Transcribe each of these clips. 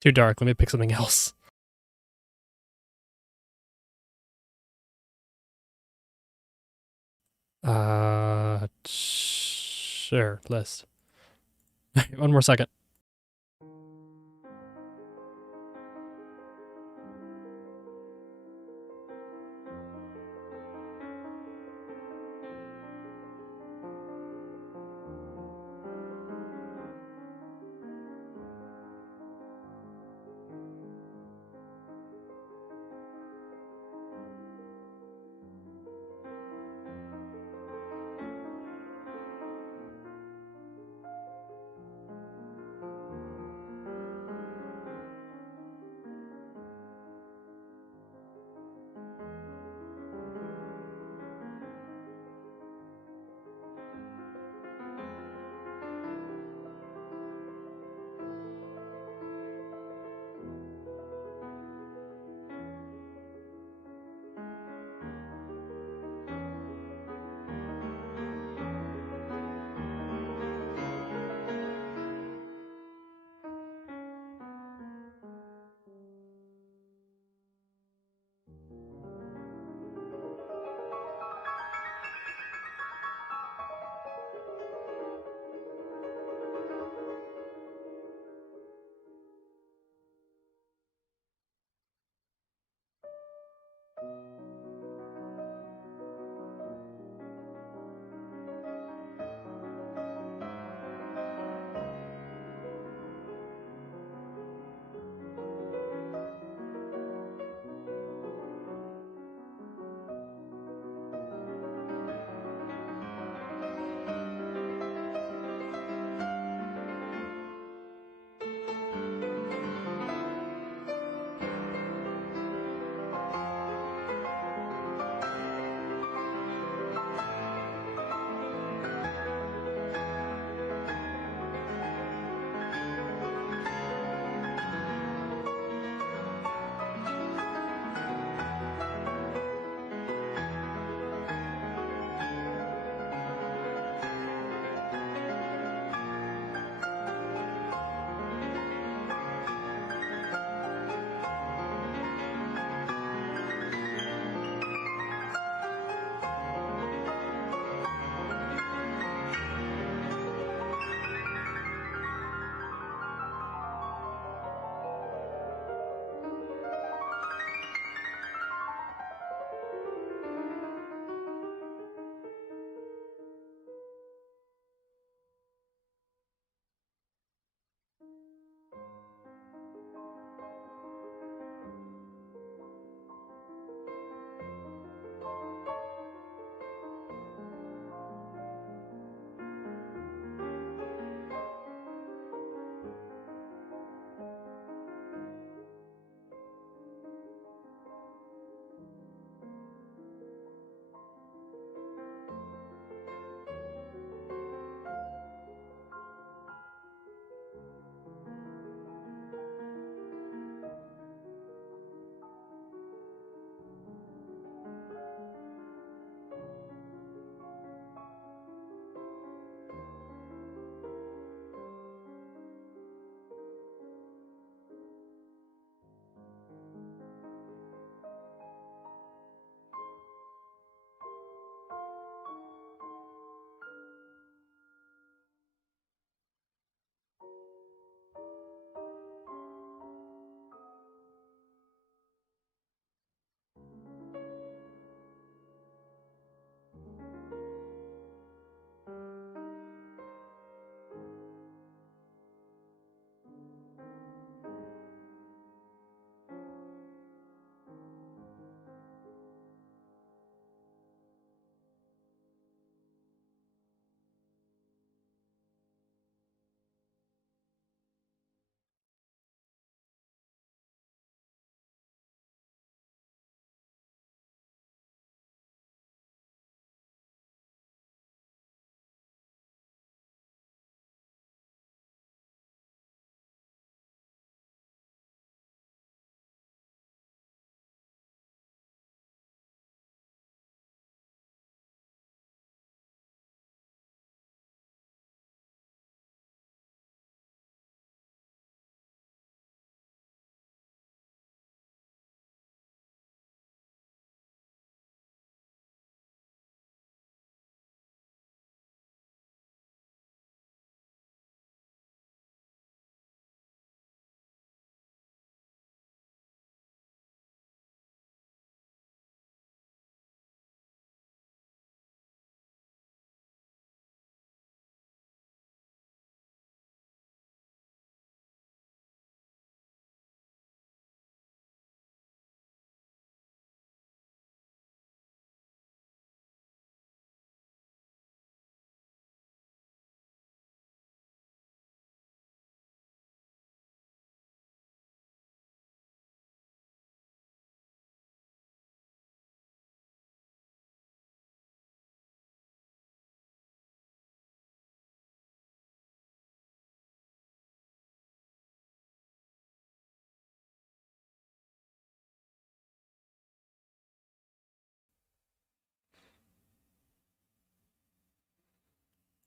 Too dark. Let me pick something else. Sure. List. 1 more second.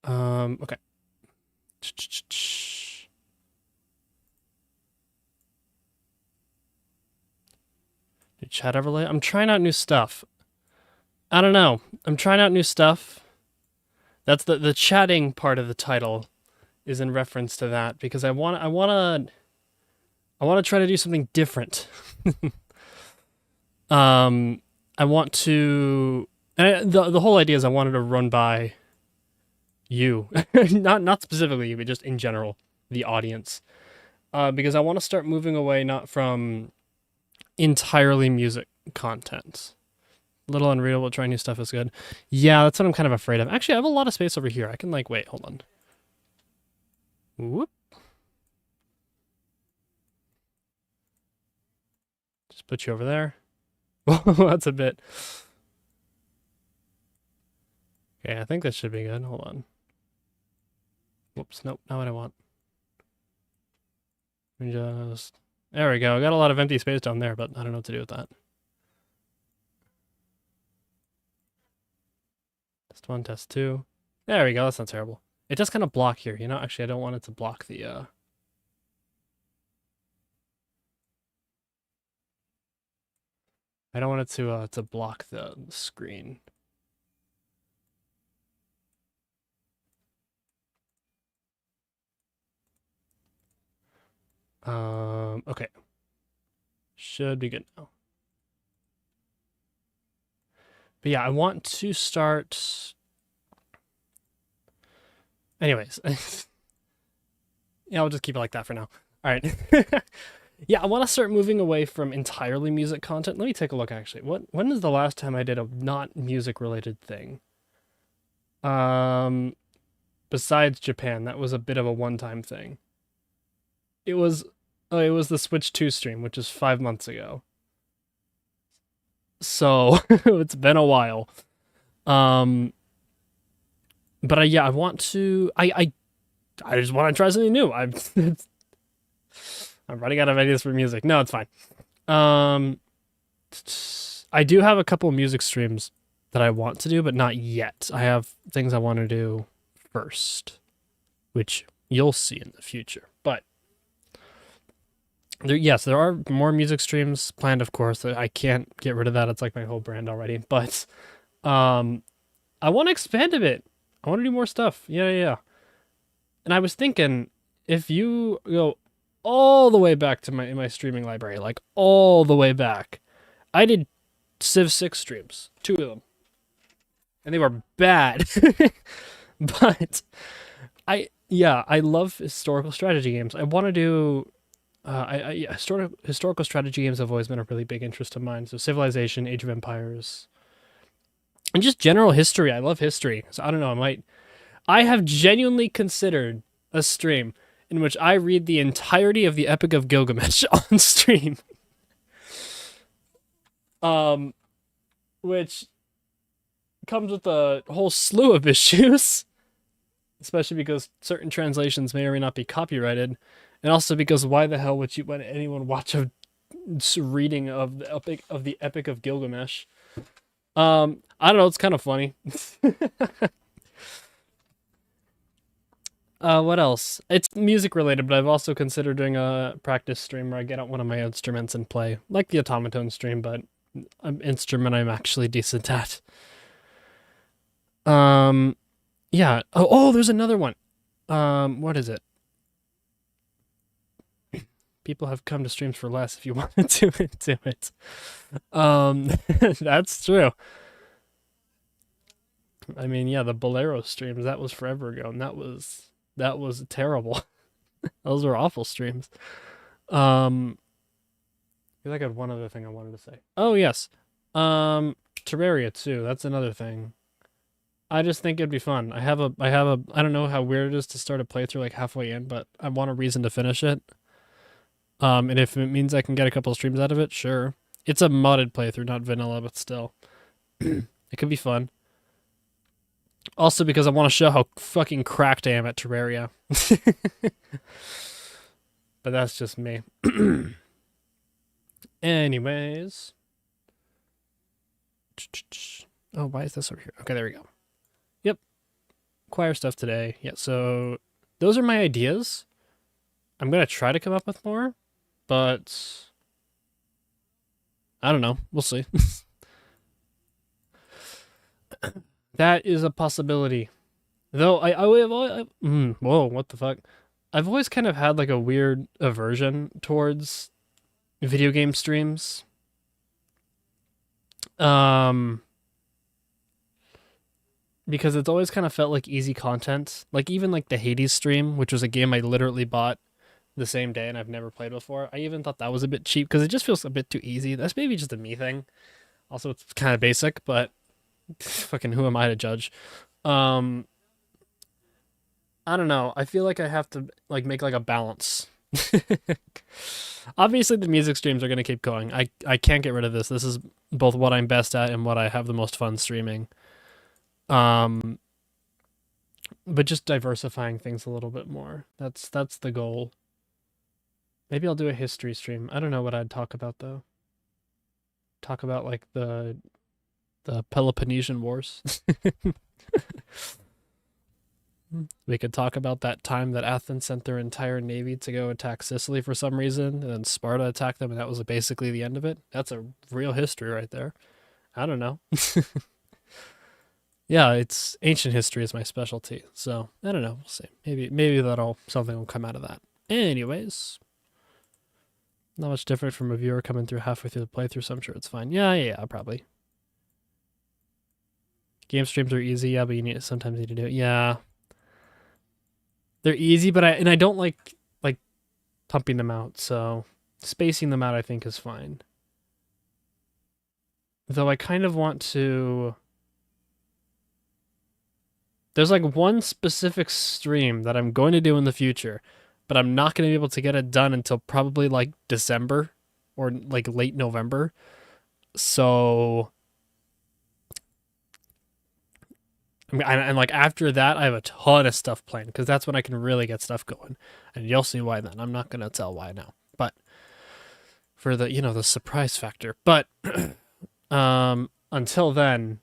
Okay. New chat overlay. I'm trying out new stuff. I don't know. I'm trying out new stuff. That's the chatting part of the title is in reference to that because I want to try to do something different. I want to and the whole idea is I wanted to run by you. not specifically you, but just in general, the audience. Because I want to start moving away not from entirely music content. Little unreadable, trying new stuff is good. Yeah, that's what I'm kind of afraid of. Actually, I have a lot of space over here. I can wait, hold on. Whoop. Just put you over there. That's a bit. Okay, I think that should be good. Hold on. Whoops, nope, not what I want. Just there we go. I got a lot of empty space down there, but I don't know what to do with that. Test 1, test 2. There we go. That's not terrible. It does kind of block here, you know? Actually, I don't want it to block the I don't want it to block the screen. Okay. Should be good now. But yeah, I want to start. Anyways. Yeah, I'll just keep it like that for now. All right. Yeah, I want to start moving away from entirely music content. Let me take a look actually. When is the last time I did a not music related thing? Besides Japan, that was a bit of a one-time thing. It was the Switch 2 stream, which is 5 months ago. So, it's been a while. But yeah, I want to I just want to try something new. I'm running out of ideas for music. No, it's fine. I do have a couple music streams that I want to do, but not yet. I have things I want to do first, which you'll see in the future. But yes, there are more music streams planned, of course. I can't get rid of that. It's like my whole brand already. But I want to expand a bit. I want to do more stuff. Yeah. And I was thinking, if you go all the way back to my streaming library, like all the way back, I did Civ 6 streams, 2 of them. And they were bad. But I love historical strategy games. I want to do historical strategy games have always been a really big interest of mine. So Civilization, Age of Empires, and just general history. I love history. So I don't know, I have genuinely considered a stream in which I read the entirety of the Epic of Gilgamesh on stream. Which comes with a whole slew of issues, especially because certain translations may or may not be copyrighted, and also because why the hell would anyone watch a reading of the Epic of Gilgamesh? I don't know. It's kind of funny. What else? It's music related, but I've also considered doing a practice stream where I get out one of my instruments and play, like the automaton stream, but an instrument I'm actually decent at. Yeah. Oh, there's another one. What is it? People have come to streams for less if you wanted to do it. That's true. I mean, yeah, the Bolero streams, that was forever ago, and that was terrible. Those were awful streams. I feel like I had one other thing I wanted to say. Oh yes. Terraria too. That's another thing. I just think it'd be fun. I don't know how weird it is to start a playthrough like halfway in, but I want a reason to finish it. And if it means I can get a couple streams out of it, sure. It's a modded playthrough, not vanilla, but still. It could be fun. Also because I want to show how fucking cracked I am at Terraria. But that's just me. Anyways. Oh, why is this over here? Okay, there we go. Yep. choir stuff today. Yeah, so those are my ideas. I'm gonna try to come up with more, but I don't know. We'll see. That is a possibility. Though whoa, what the fuck? I've always kind of had like a weird aversion towards video game streams. Um, because it's always kind of felt like easy content. Like even like the Hades stream, which was a game I literally bought the same day and I've never played before. I even thought that was a bit cheap because it just feels a bit too easy. That's maybe just a me thing. Also, it's kind of basic, but fucking who am I to judge? Um, I don't know. I feel like I have to like make like a balance. Obviously, the music streams are gonna keep going. I can't get rid of this. This is both what I'm best at and what I have the most fun streaming. Um, but just diversifying things a little bit more. That's the goal. Maybe I'll do a history stream. I don't know what I'd talk about though. Talk about like the Peloponnesian Wars. We could talk about that time that Athens sent their entire navy to go attack Sicily for some reason, and then Sparta attacked them, and that was basically the end of it. That's a real history right there. I don't know. Yeah, it's ancient history is my specialty, so I don't know. We'll see. Maybe something will come out of that. Anyways, not much different from a viewer coming through halfway through the playthrough, so I'm sure it's fine. Yeah, probably. Game streams are easy, yeah, but you sometimes need to do it. Yeah. They're easy, but I don't like pumping them out, so spacing them out I think is fine. Though I kind of want to. There's like one specific stream that I'm going to do in the future, but I'm not going to be able to get it done until probably like December or like late November. So and like after that, I have a ton of stuff planned because that's when I can really get stuff going, and you'll see why then. I'm not gonna tell why now, but for the the surprise factor. But until then,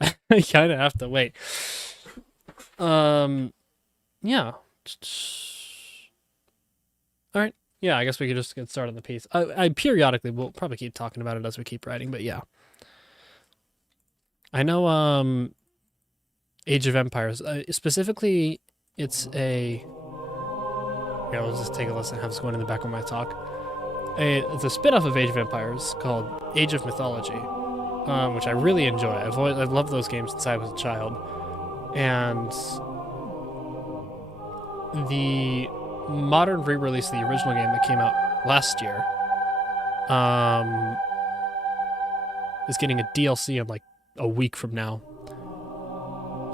I kind of have to wait. Yeah. All right. Yeah, I guess we could just get started on the piece. I periodically will probably keep talking about it as we keep writing, but yeah. I know Age of Empires. Specifically, it's a... Yeah, we'll just take a listen and have this going in the back of my talk. It's a spin-off of Age of Empires called Age of Mythology, which I really enjoy. I've loved those games since I was a child. And the modern re-release of the original game that came out last year is getting a DLC in like a week from now.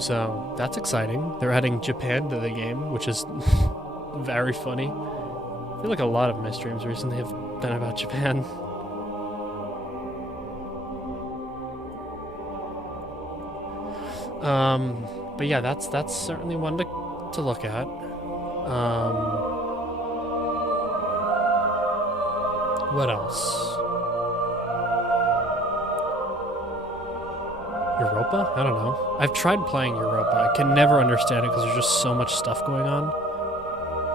So that's exciting. They're adding Japan to the game, which is very funny. I feel like a lot of my streams recently have been about Japan. But yeah, that's certainly one to look at. What else? Europa? I don't know. I've tried playing Europa. I can never understand it because there's just so much stuff going on.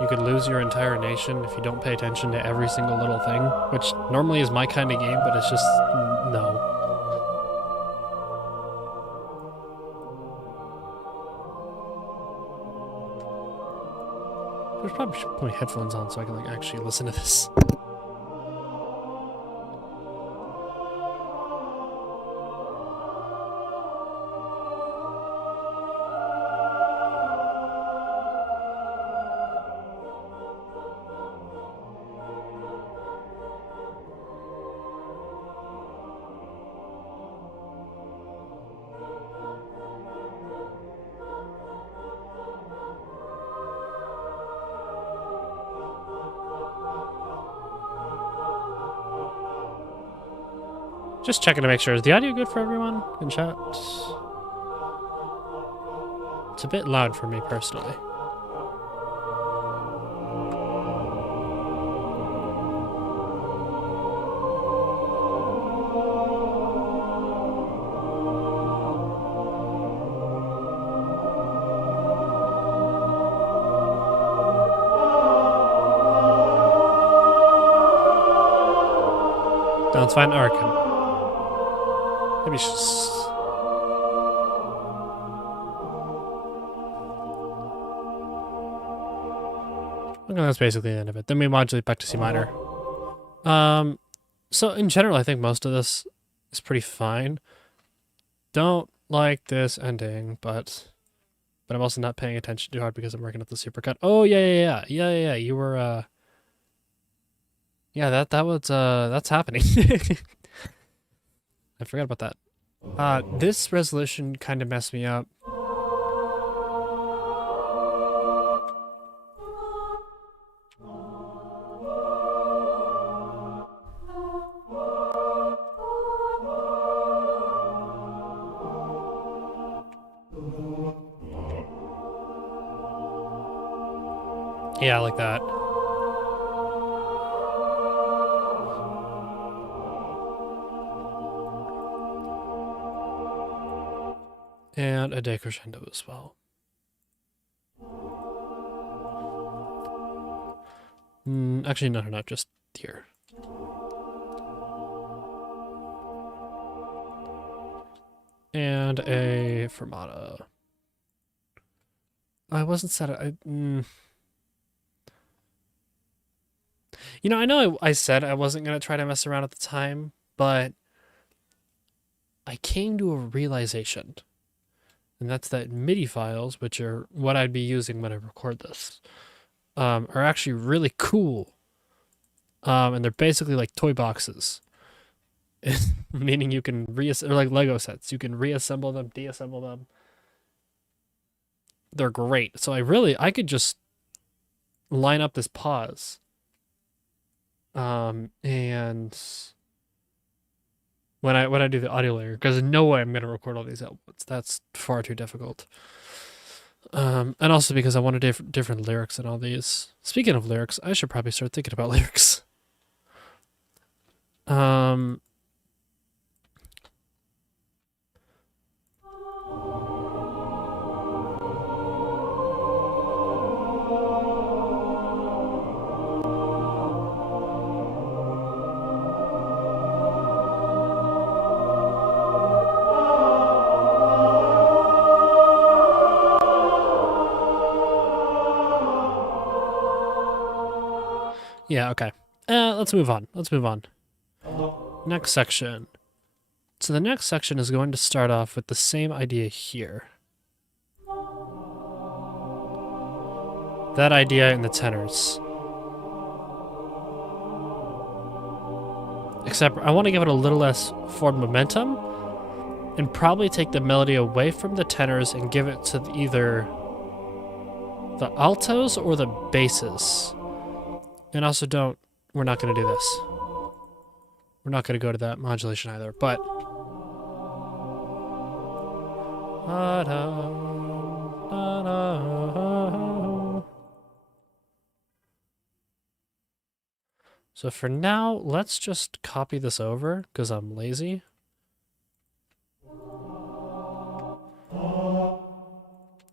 You could lose your entire nation if you don't pay attention to every single little thing, which normally is my kind of game, but it's just no. I probably should put my headphones on so I can like actually listen to this. Just checking to make sure. Is the audio good for everyone in chat? It's a bit loud for me personally. Sounds fine. Or I can maybe just. Okay, that's basically the end of it. Then we modulate back to C minor. So in general, I think most of this is pretty fine. Don't like this ending, but I'm also not paying attention too hard because I'm working at the supercut. Oh yeah. You were yeah, that was that's happening. I forgot about that. This resolution kind of messed me up. Yeah, like that. And a decrescendo as well. Actually, no, just here. And a fermata. I wasn't set. You know, I know I said I wasn't going to try to mess around at the time, but I came to a realization. And that's that MIDI files, which are what I'd be using when I record this, are actually really cool. And they're basically like toy boxes. Meaning you can they're like Lego sets. You can reassemble them, deassemble them. They're great. So I could just line up this pause. And when I do the audio layer, because no way I'm gonna record all these at once. That's far too difficult. And also because I wanted different lyrics in all these. Speaking of lyrics, I should probably start thinking about lyrics. Yeah, okay. Let's move on. Next section. So the next section is going to start off with the same idea here. That idea in the tenors. Except I want to give it a little less forward momentum and probably take the melody away from the tenors and give it to either the altos or the basses. And also we're not going to do this. We're not going to go to that modulation either, but... So for now, let's just copy this over, because I'm lazy.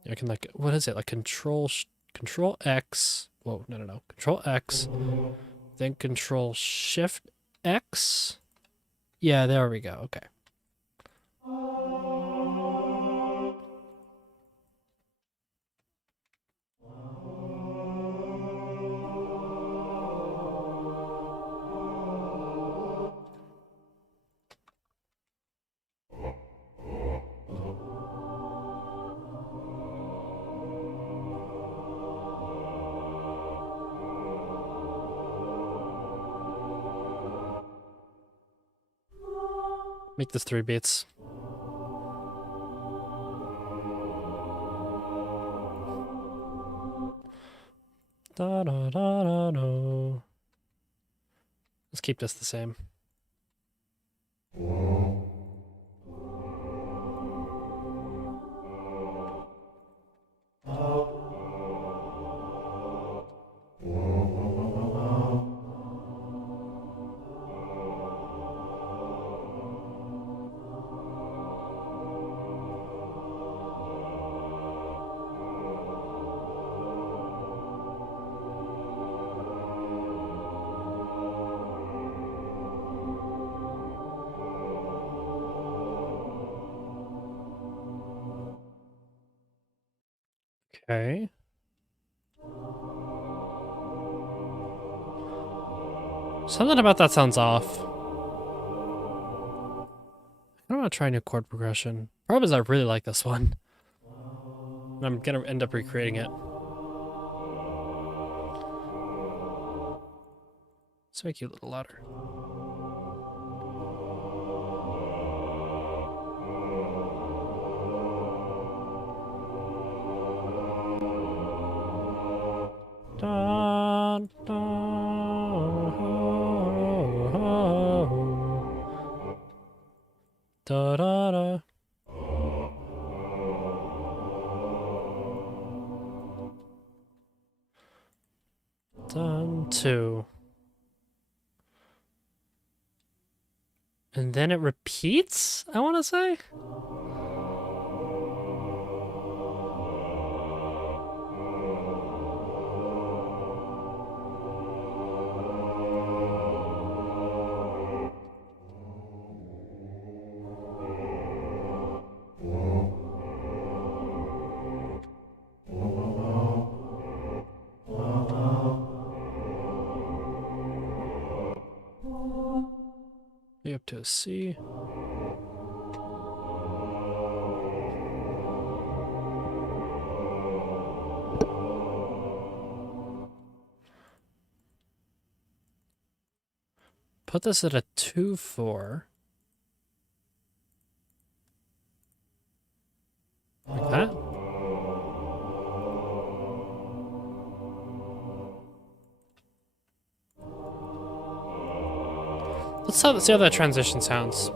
I can like, what is it? Like control X. Whoa, no. Control X. Then control Shift X. Yeah, there we go. Okay. Make this 3 beats. Da. Let's keep this the same. Okay. Something about that sounds off. I want to try a new chord progression. Problem is I really like this one. And I'm gonna end up recreating it. Let's make you a little louder. Dun, dun, da, da, da. Done 2. And then it repeats, I want to say? Be up to a C. Put this at a 2/4. Like that. Let's see how that transition sounds.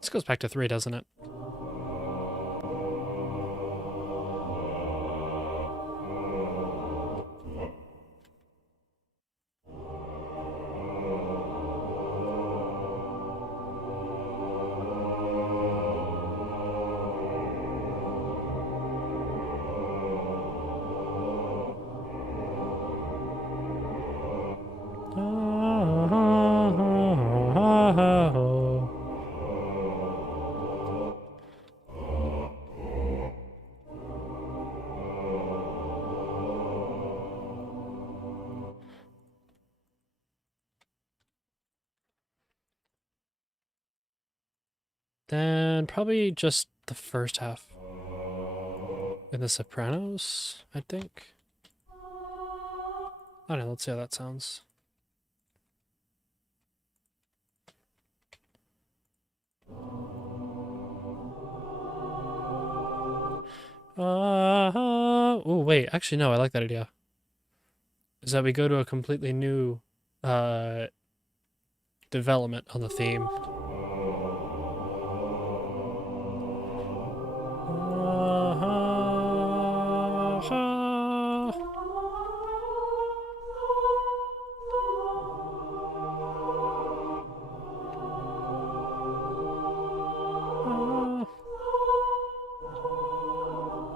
This goes back to 3, doesn't it? Then probably just the first half. In the sopranos, I think. I don't know, let's see how that sounds. Oh, wait, actually, no, I like that idea. Is that we go to a completely new development on the theme.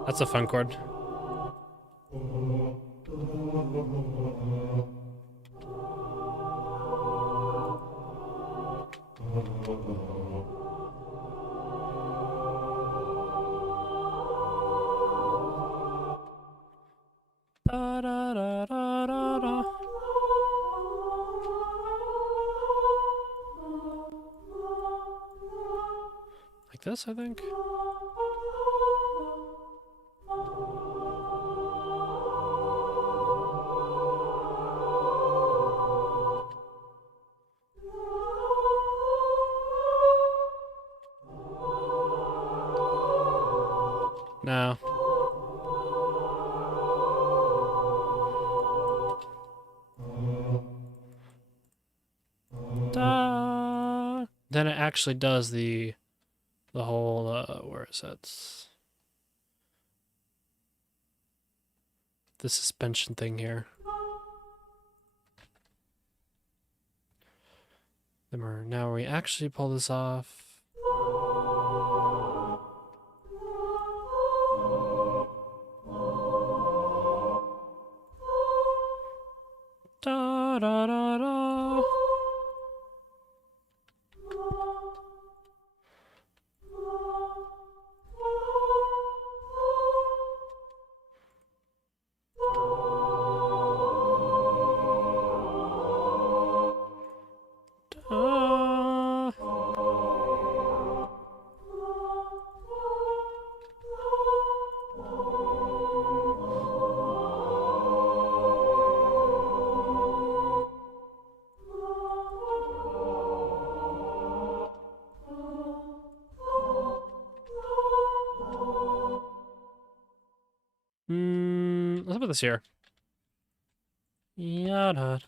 That's a fun chord. Da, da, da, da, da, da. Like this, I think. No. Da, Then it actually does the whole where is that? The suspension thing here. Now we actually pull this off. Da da da da. Let's put this here. Yada.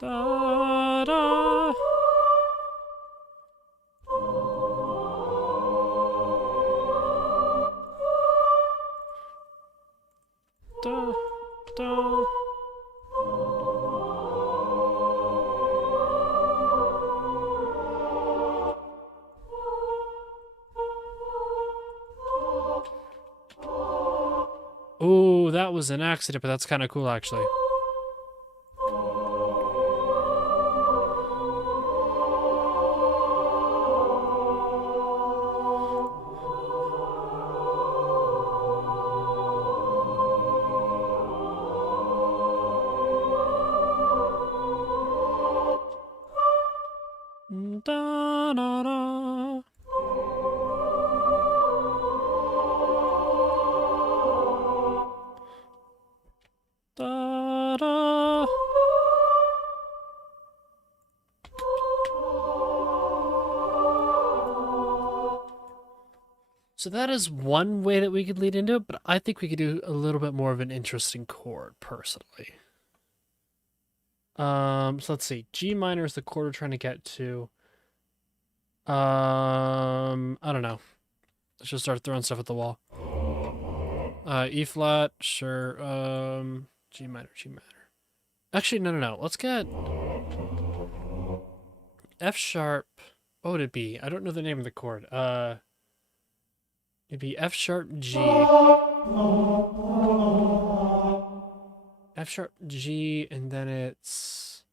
Da da. Da da. Oh, that was an accident, but that's kind of cool, actually. Da da da. Da da. So that is one way that we could lead into it, but I think we could do a little bit more of an interesting chord, personally. So let's see. G minor is the chord we're trying to get to. I don't know. Let's just start throwing stuff at the wall. E flat, sure. G minor, G minor. Actually, no. Let's get F sharp. What would it be? I don't know the name of the chord. It'd be F sharp G. F sharp G, and then it's...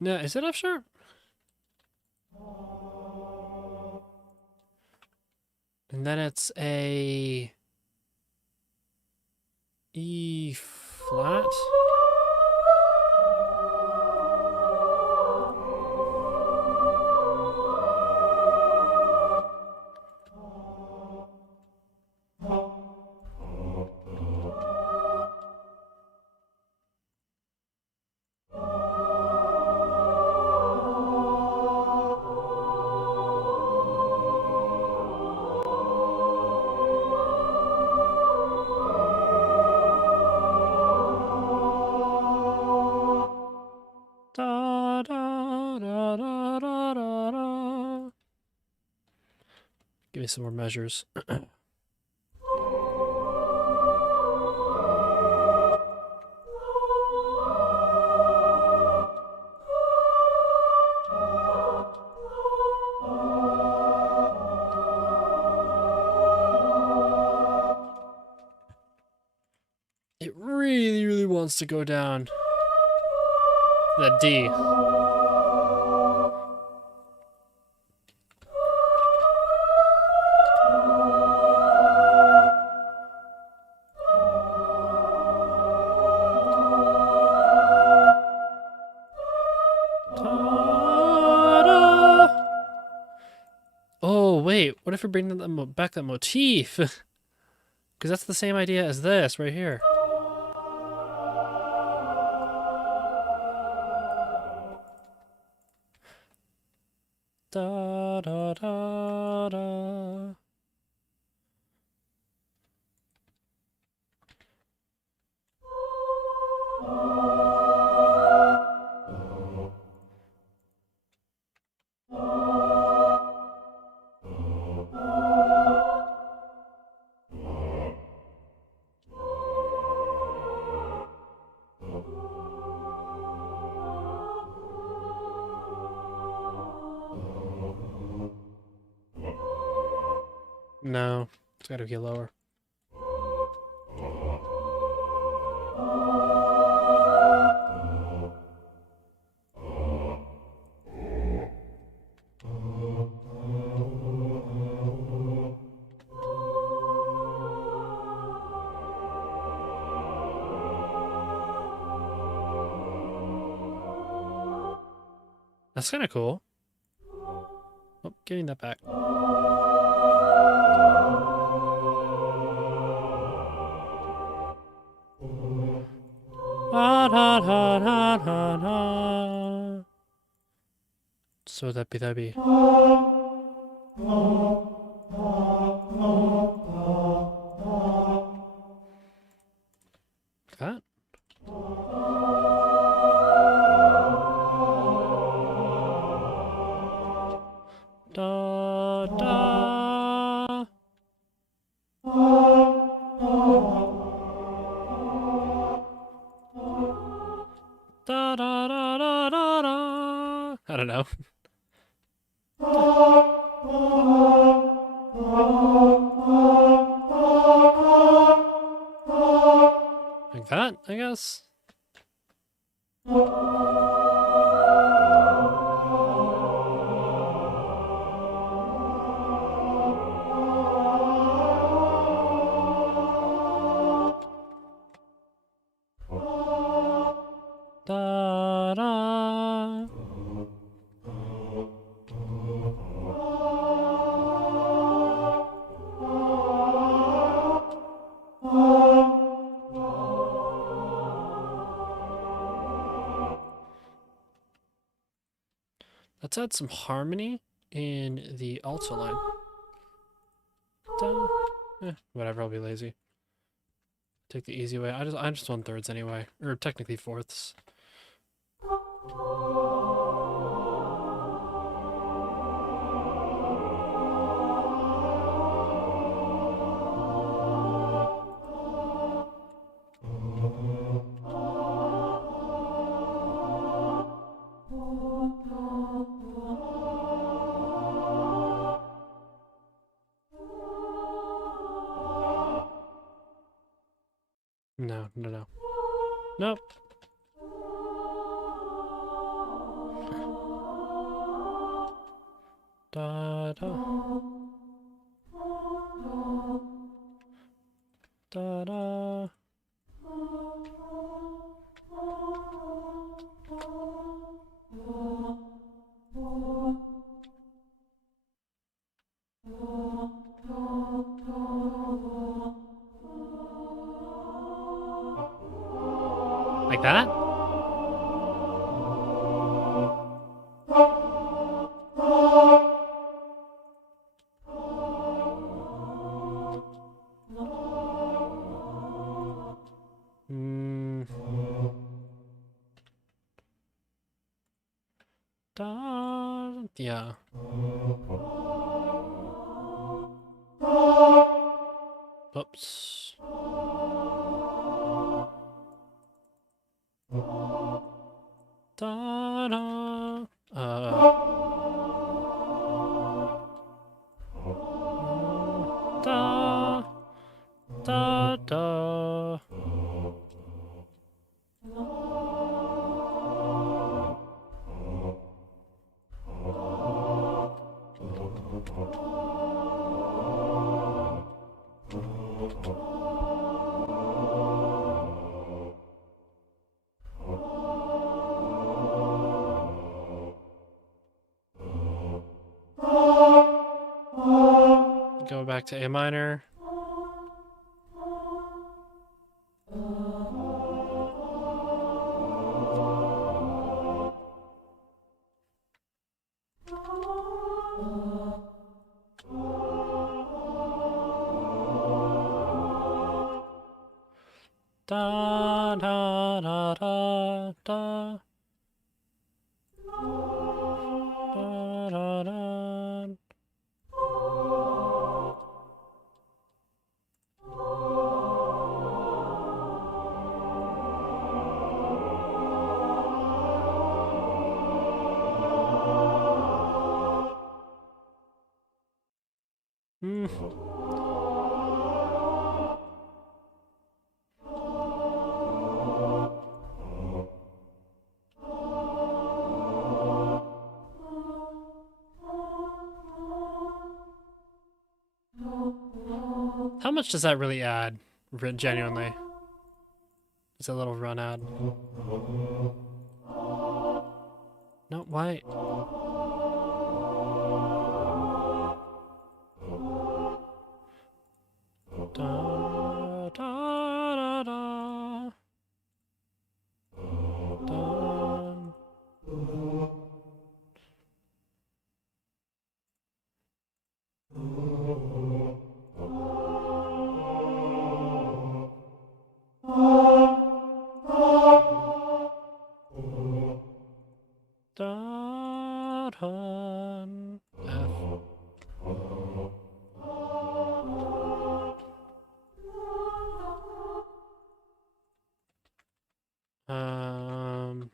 No, is it F sharp? And then it's a E flat. Da da da da da da da. Give me some more measures. It really, really wants to go down to that D. Ta-da! Oh, wait. What if we bring back that motif? Because that's the same idea as this right here. Da da da da. No, it's gotta get lower. That's kind of cool. Oh, getting that back. Da, da, da, da, da, da. So that'd be. That? Da da. Da da da da da da. I don't know. Like that, I guess. Da da. Let's add some harmony in the alto line. Whatever, I'll be lazy. Take the easy way. I just want thirds anyway, or technically fourths. No, no, no. Nope. Da da. Da da. Like that? Hmm. Da. Yeah. Oops. Da da. Da da da. Go back to A minor. Da da da da da. Da da da. How much does that really add? Genuinely. It's a little run ad. No, why? Da, da, da, da. Da. Da, da, F. Um.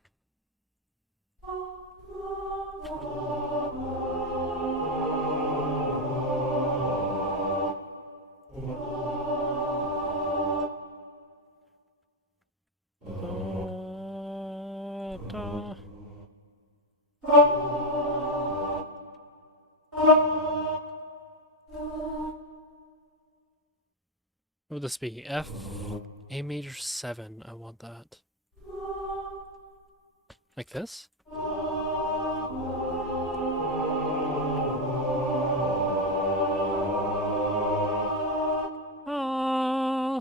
Da. What would this be? F, A major 7. I want that. Like this? Ah.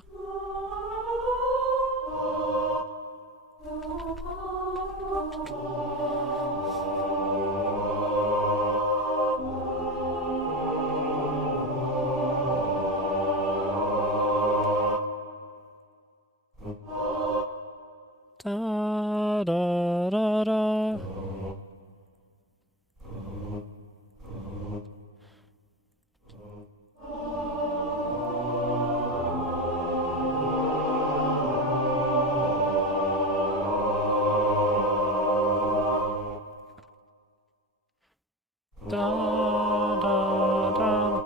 Da da da da. Da da da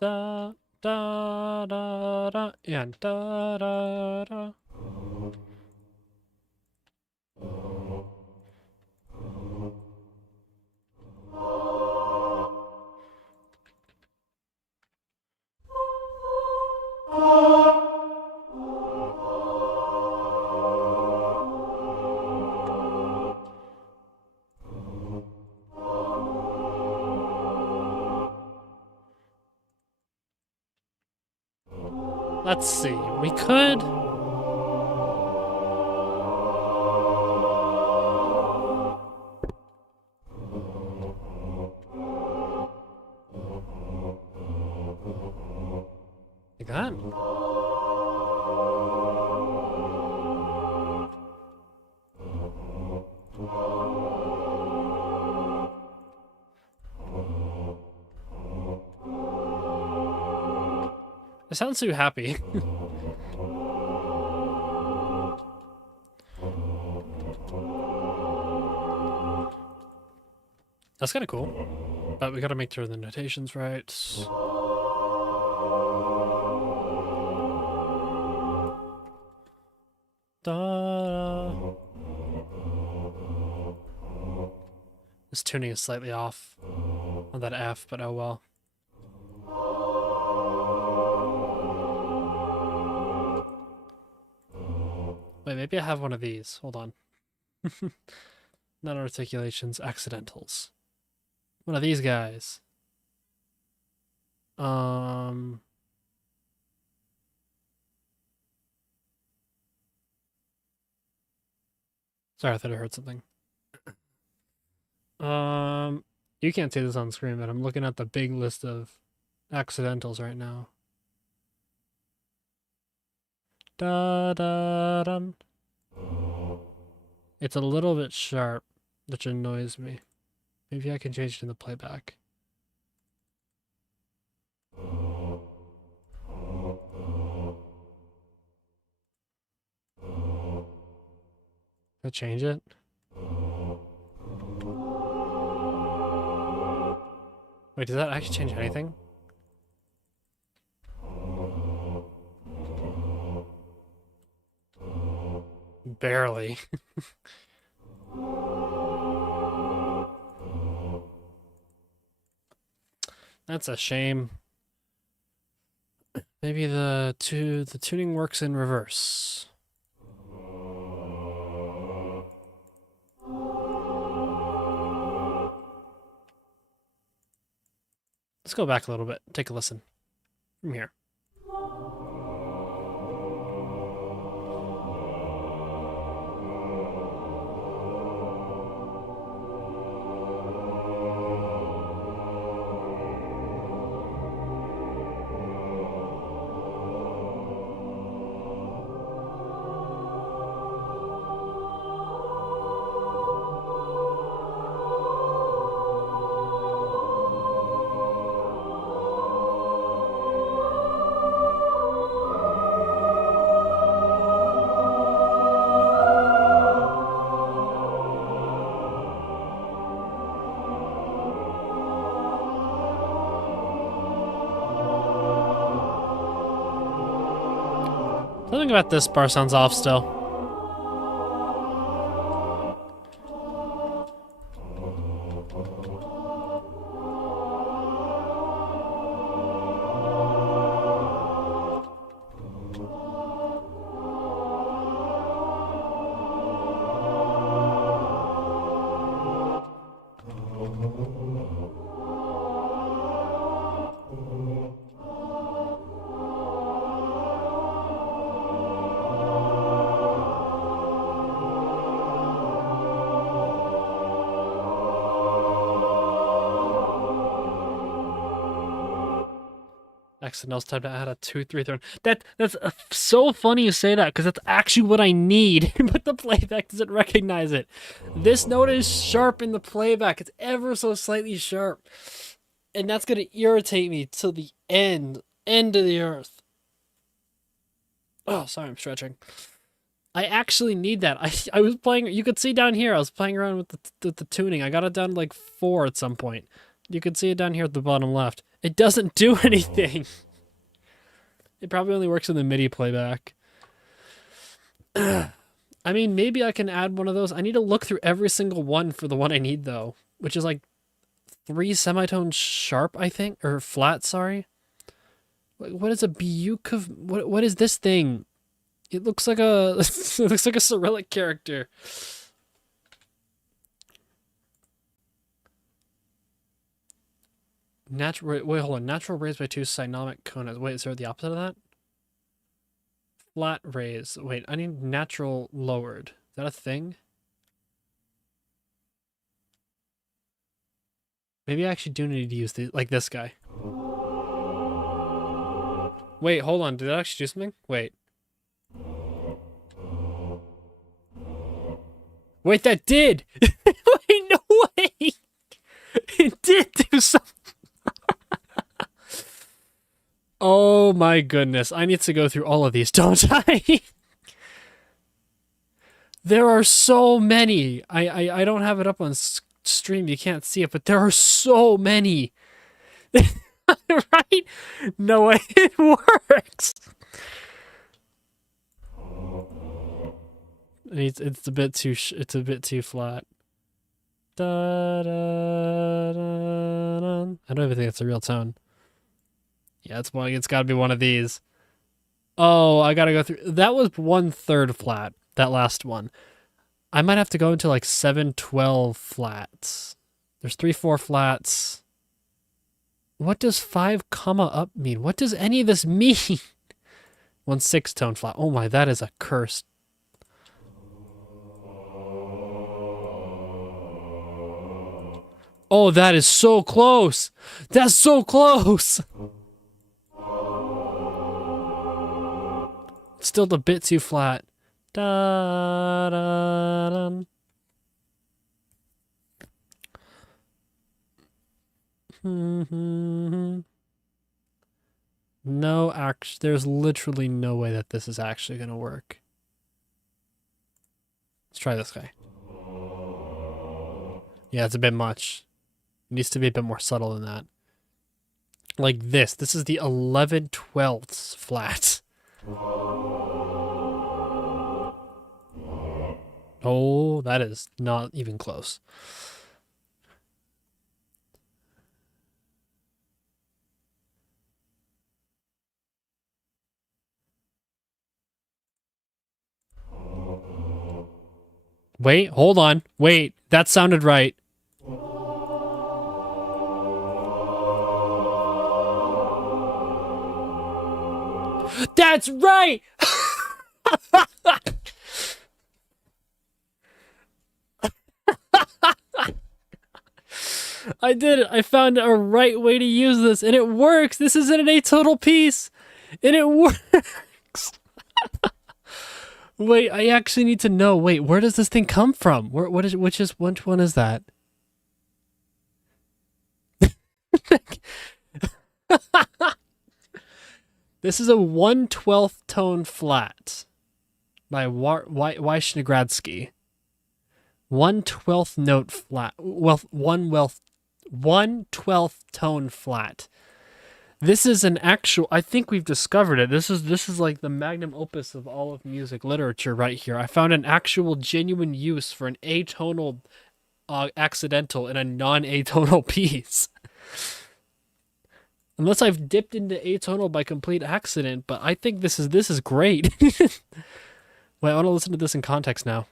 da da da da and da da da. Let's see. We could. Like that? I sound so happy. That's kind of cool. But we gotta make sure the notation's right. Da. This tuning is slightly off on that F, but oh well. Wait, maybe I have one of these. Hold on. Not articulations, accidentals. One of these guys. Sorry, I thought I heard something. You can't see this on screen, but I'm looking at the big list of accidentals right now. Da da dun. It's a little bit sharp, which annoys me. Maybe I can change it in the playback. Can I change it? Wait, does that actually change anything? Barely. That's a shame. Maybe the tuning works in reverse. Let's go back a little bit. Take a listen from here. Something about this bar sounds off still. Now it's time to add a 2/3 tone. That's so funny you say that because that's actually what I need, but the playback doesn't recognize it. This note is sharp in the playback; it's ever so slightly sharp, and that's gonna irritate me till the end of the earth. Oh, sorry, I'm stretching. I actually need that. I was playing. You could see down here. I was playing around with the tuning. I got it down to like 4 at some point. You can see it down here at the bottom left. It doesn't do anything. It probably only works in the MIDI playback. I mean, maybe I can add one of those. I need to look through every single one for the one I need, though. Which is like 3 semitones sharp, I think. Or flat, sorry. What is a Buyukov? What is this thing? It looks like a... it looks like a Cyrillic character. Wait, hold on. Natural raised by 2 synomic conas. Wait, is there the opposite of that? Flat raise. Wait, I need natural lowered. Is that a thing? Maybe I actually do need to use like this guy. Wait, hold on. Did that actually do something? Wait. Wait, that did! Wait, no way! It did do something! Oh my goodness, I need to go through all of these, don't I? There are so many. I don't have it up on stream, you can't see it, but there are so many. Right? No way, it works. It's a bit too flat. Da, da, da, da. I don't even think that's a real tone. Yeah, it's got to be one of these. Oh, I got to go through. That was 1/3 flat, that last one. I might have to go into like 7/12 flats. There's 3/4 flats. What does 5 comma up mean? What does any of this mean? 1/6 tone flat. Oh my, that is a curse. Oh, that is so close. That's so close. Still a bit too flat. Da, da, da. No, there's literally no way that this is actually gonna work. Let's try this guy. Yeah, it's a bit much. It needs to be a bit more subtle than that. Like this. This is the 11/12 flat. Oh, that is not even close. Wait, hold on. Wait, that sounded right. That's right! I did it. I found a right way to use this, and it works. This isn't an atonal piece, and it works. Wait, I actually need to know. Wait, where does this thing come from? Which one is that? This is a 1/12 tone flat by Wyshnegradsky. 1/12 note flat. Well, 1/12 tone flat. This is an actual. I think we've discovered it. This is like the magnum opus of all of music literature right here. I found an actual genuine use for an atonal accidental in a non-atonal piece. Unless I've dipped into atonal by complete accident, but I think this is great. Wait, I want to listen to this in context now.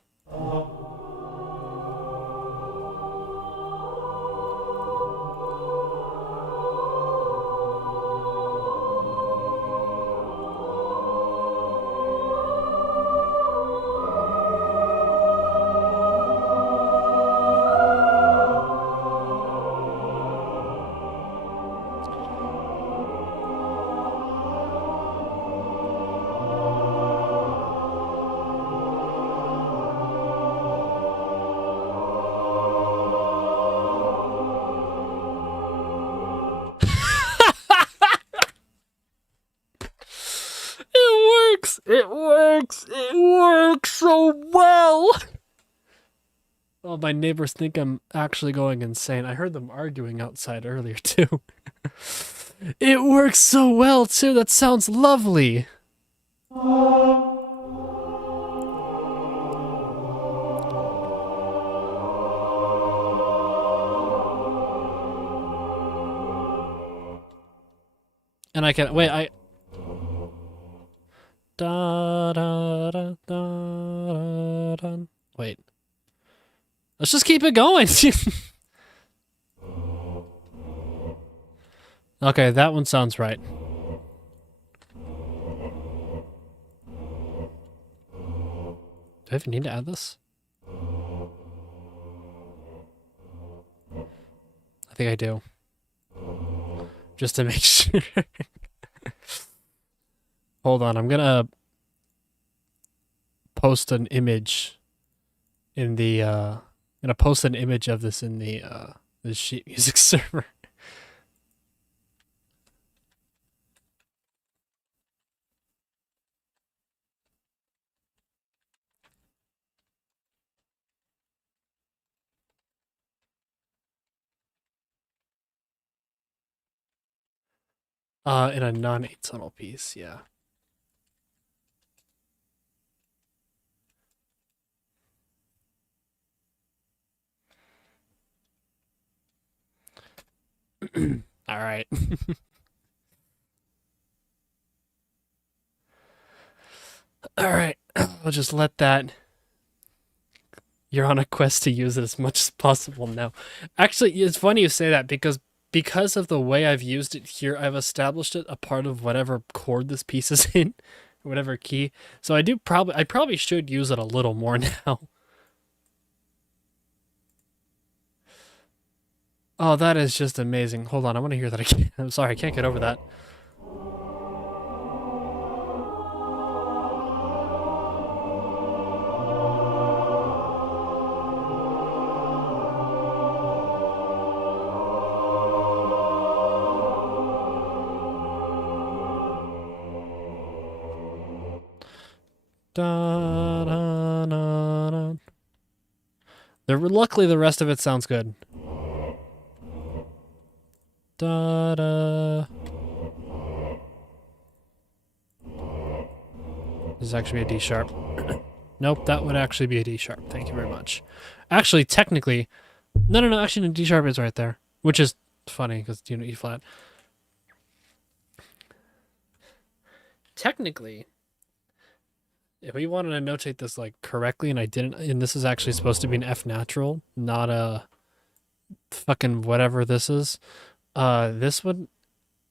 It works so well. Oh, my neighbors think I'm actually going insane. I heard them arguing outside earlier too. It works so well too. That sounds lovely. And I can wait. Da, da, da, da, da. Wait. Let's just keep it going. Okay, that one sounds right. Do I even need to add this? I think I do. Just to make sure. Hold on, I'm gonna post an image in the I'm gonna post an image of this in the sheet music server. In a non-atonal piece, yeah. All right. All right. I'll just let that. You're on a quest to use it as much as possible now. Actually, it's funny you say that because of the way I've used it here, I've established it a part of whatever chord this piece is in, whatever key. So I probably should use it a little more now. Oh, that is just amazing. Hold on, I want to hear that again. I'm sorry, I can't get over that. Da, da, da, da. Luckily, the rest of it sounds good. Da, da. This is actually a D sharp. Nope, that would actually be a D sharp. Thank you very much. Actually, technically, no. Actually, the D sharp is right there, which is funny because you know E flat. Technically, if we wanted to notate this like correctly, and I didn't, and this is actually supposed to be an F natural, not a fucking whatever this is. This would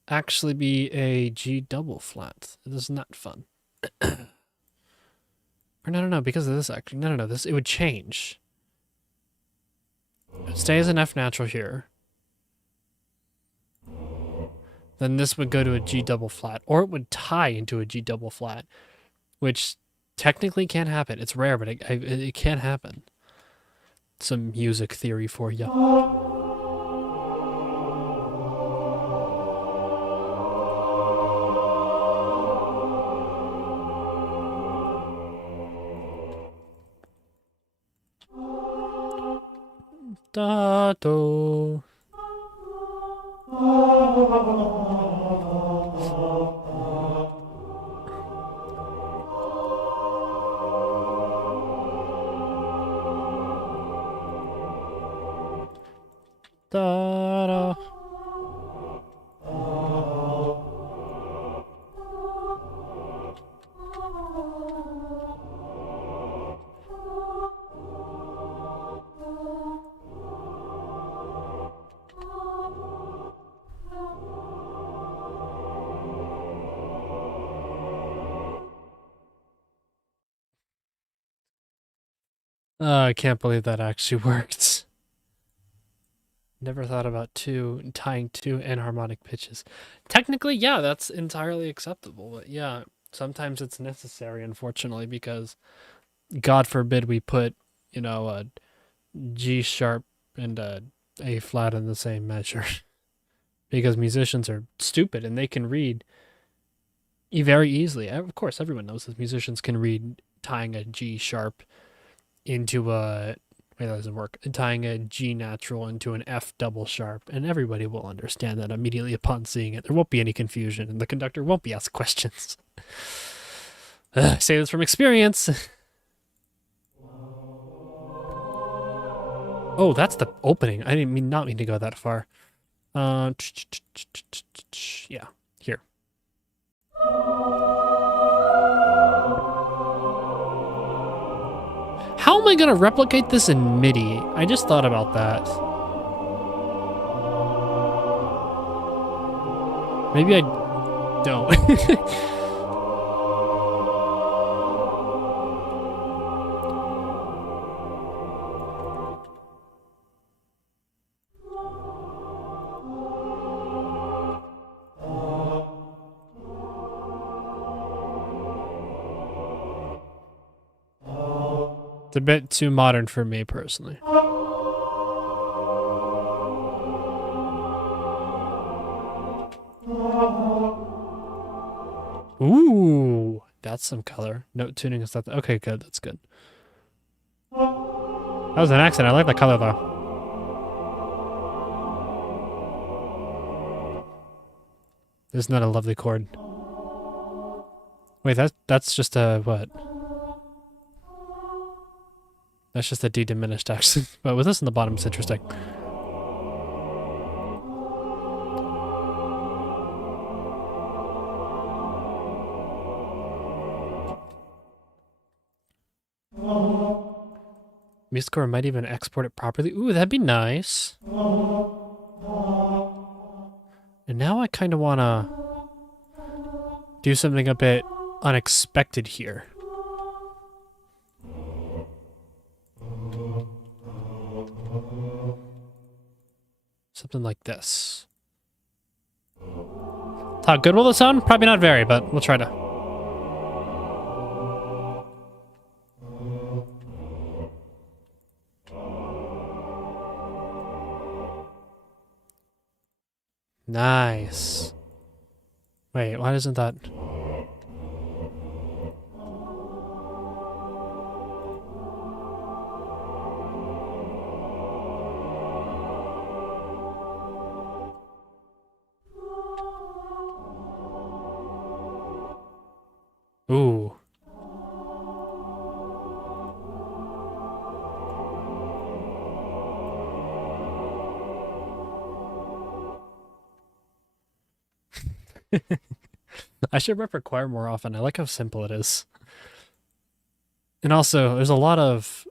actually be a G double flat. This is not fun. Or no, because of this actually. No, this it would change. It stays an F natural here. Then this would go to a G double flat, or it would tie into a G double flat, which technically can't happen. It's rare, but it can happen. Some music theory for you. Da do. Da da. I can't believe that actually worked. Never thought about tying two enharmonic pitches. Technically, yeah, that's entirely acceptable. But yeah, sometimes it's necessary, unfortunately, because God forbid we put, you know, a G sharp and A flat in the same measure. Because musicians are stupid and they can read very easily. Of course, everyone knows that musicians can read tying a G sharp into a wait, that doesn't work. Tying a G natural into an F double sharp, and everybody will understand that immediately upon seeing it. There won't be any confusion, and the conductor won't be asked questions. I say this from experience. Oh, that's the opening. I didn't not mean to go that far. Yeah, here. How am I gonna replicate this in MIDI? I just thought about that. Maybe I don't. It's a bit too modern for me personally. Ooh, that's some color. Note tuning and stuff. Okay, good. That's good. That was an accident. I like that color though. Isn't that a lovely chord? Wait, that's just a what? That's just a D diminished actually. But with this in the bottom, it's interesting. MuseScore might even export it properly. Ooh, that'd be nice. And now I kind of want to do something a bit unexpected here. Something like this. How good will it sound? Probably not very, but we'll try to. Nice. Wait, why isn't that? I should rep require more often. I like how simple it is. And also, there's a lot of.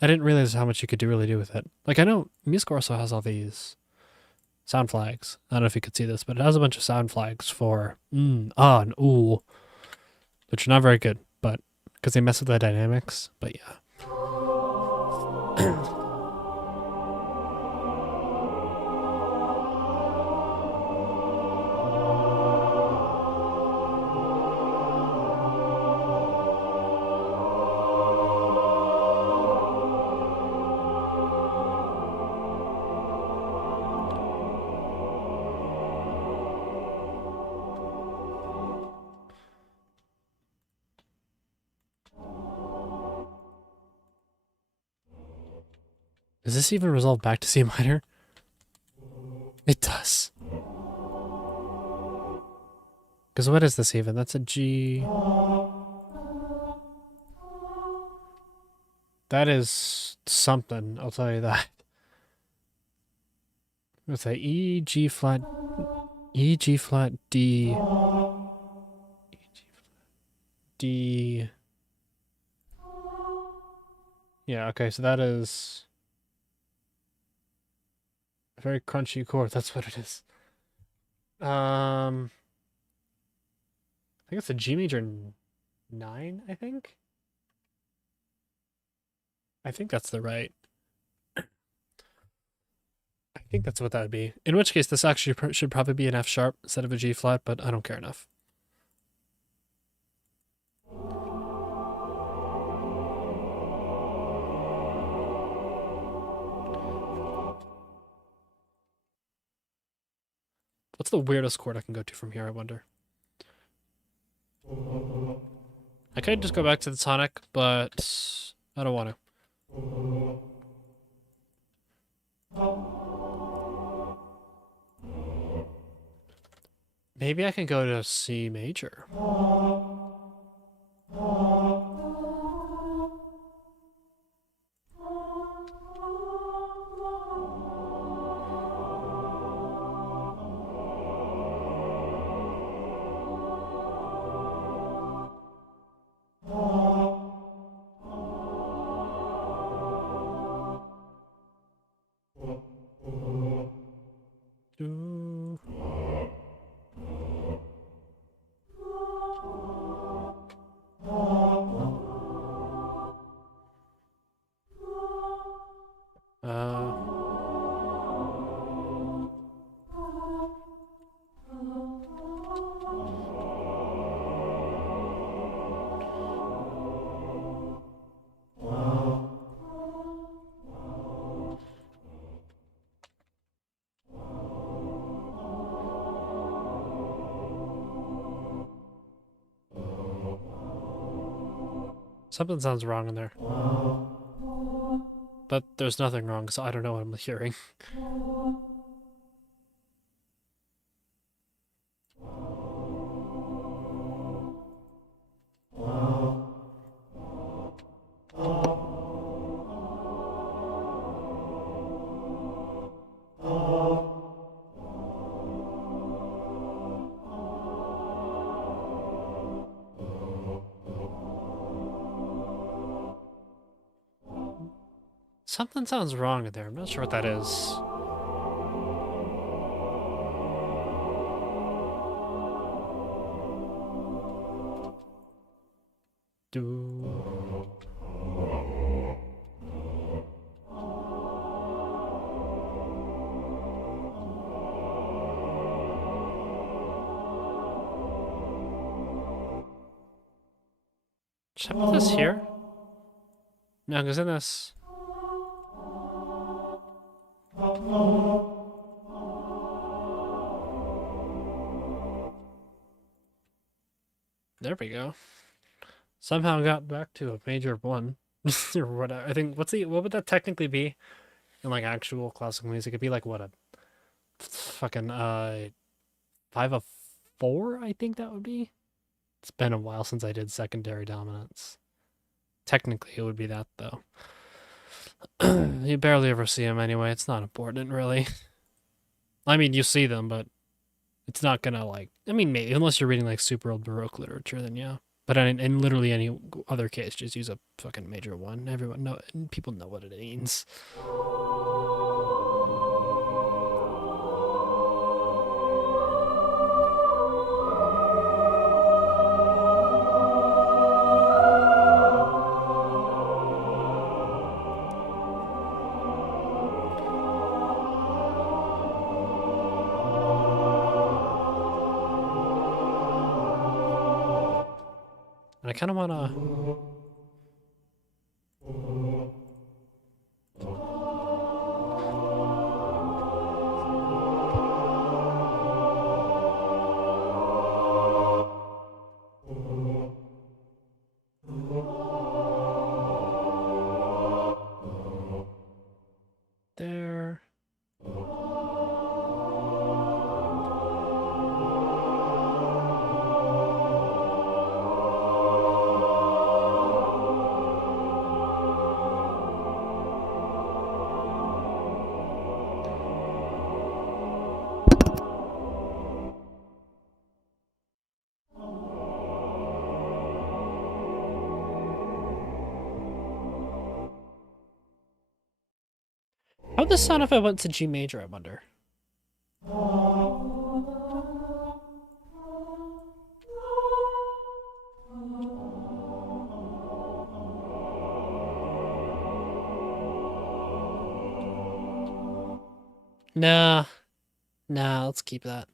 I didn't realize how much you could really do with it. Like, I know Music also has all these sound flags. I don't know if you could see this, but it has a bunch of sound flags for and ooh, which are not very good, but because they mess with the dynamics. But yeah. Does this even resolve back to C minor? It does. Because what is this even? That's a G. That is something, I'll tell you that. What's that? E, G flat, E, G flat, D, E, G flat, D. Yeah, okay, so that is a very crunchy chord. That's what it is. I think it's a G major 9, I think. I think that's the right. I think that's what that would be. In which case, this actually should probably be an F sharp instead of a G flat, but I don't care enough. What's the weirdest chord I can go to from here, I wonder? I could just go back to the tonic, but I don't want to. Maybe I can go to C major. Do. Uh, Something sounds wrong in there. But there's nothing wrong, so I don't know what I'm hearing. Something sounds wrong in there. I'm not sure what that is. Do. Should I put this here? No, because in this. There we go. Somehow got back to a major 1. Or whatever. I think, what would that technically be in like actual classical music? It'd be like what, a fucking 5 of 4, I think that would be. It's been a while since I did secondary dominance. Technically it would be that though. You barely ever see them anyway. It's not important really. I mean, you see them, but It's not gonna like. I mean, maybe unless you're reading like super old Baroque literature, then yeah. But in literally any other case, just use a fucking major one. Everyone know, people know what it means. And I kind of wanna. There. How would this sound if I went to G major, I wonder? Nah. Nah, let's keep that.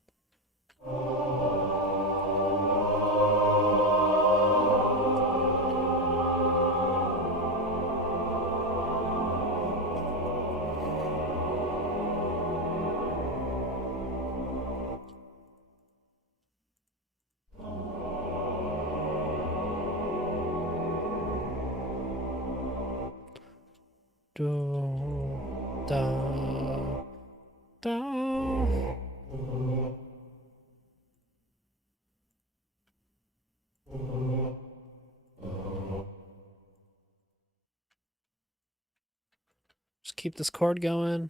Do, da, da. Just keep this chord going.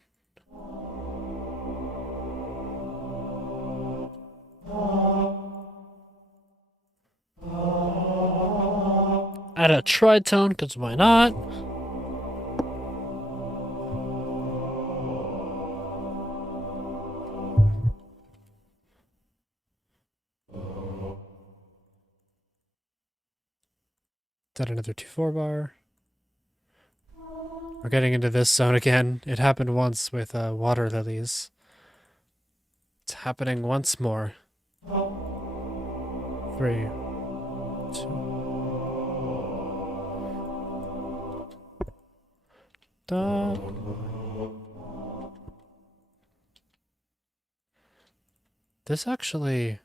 Add a tritone, because why not? Add another 2/4 bar. We're getting into this zone again. It happened once with water lilies. It's happening once more. 3, 2. Da. This actually...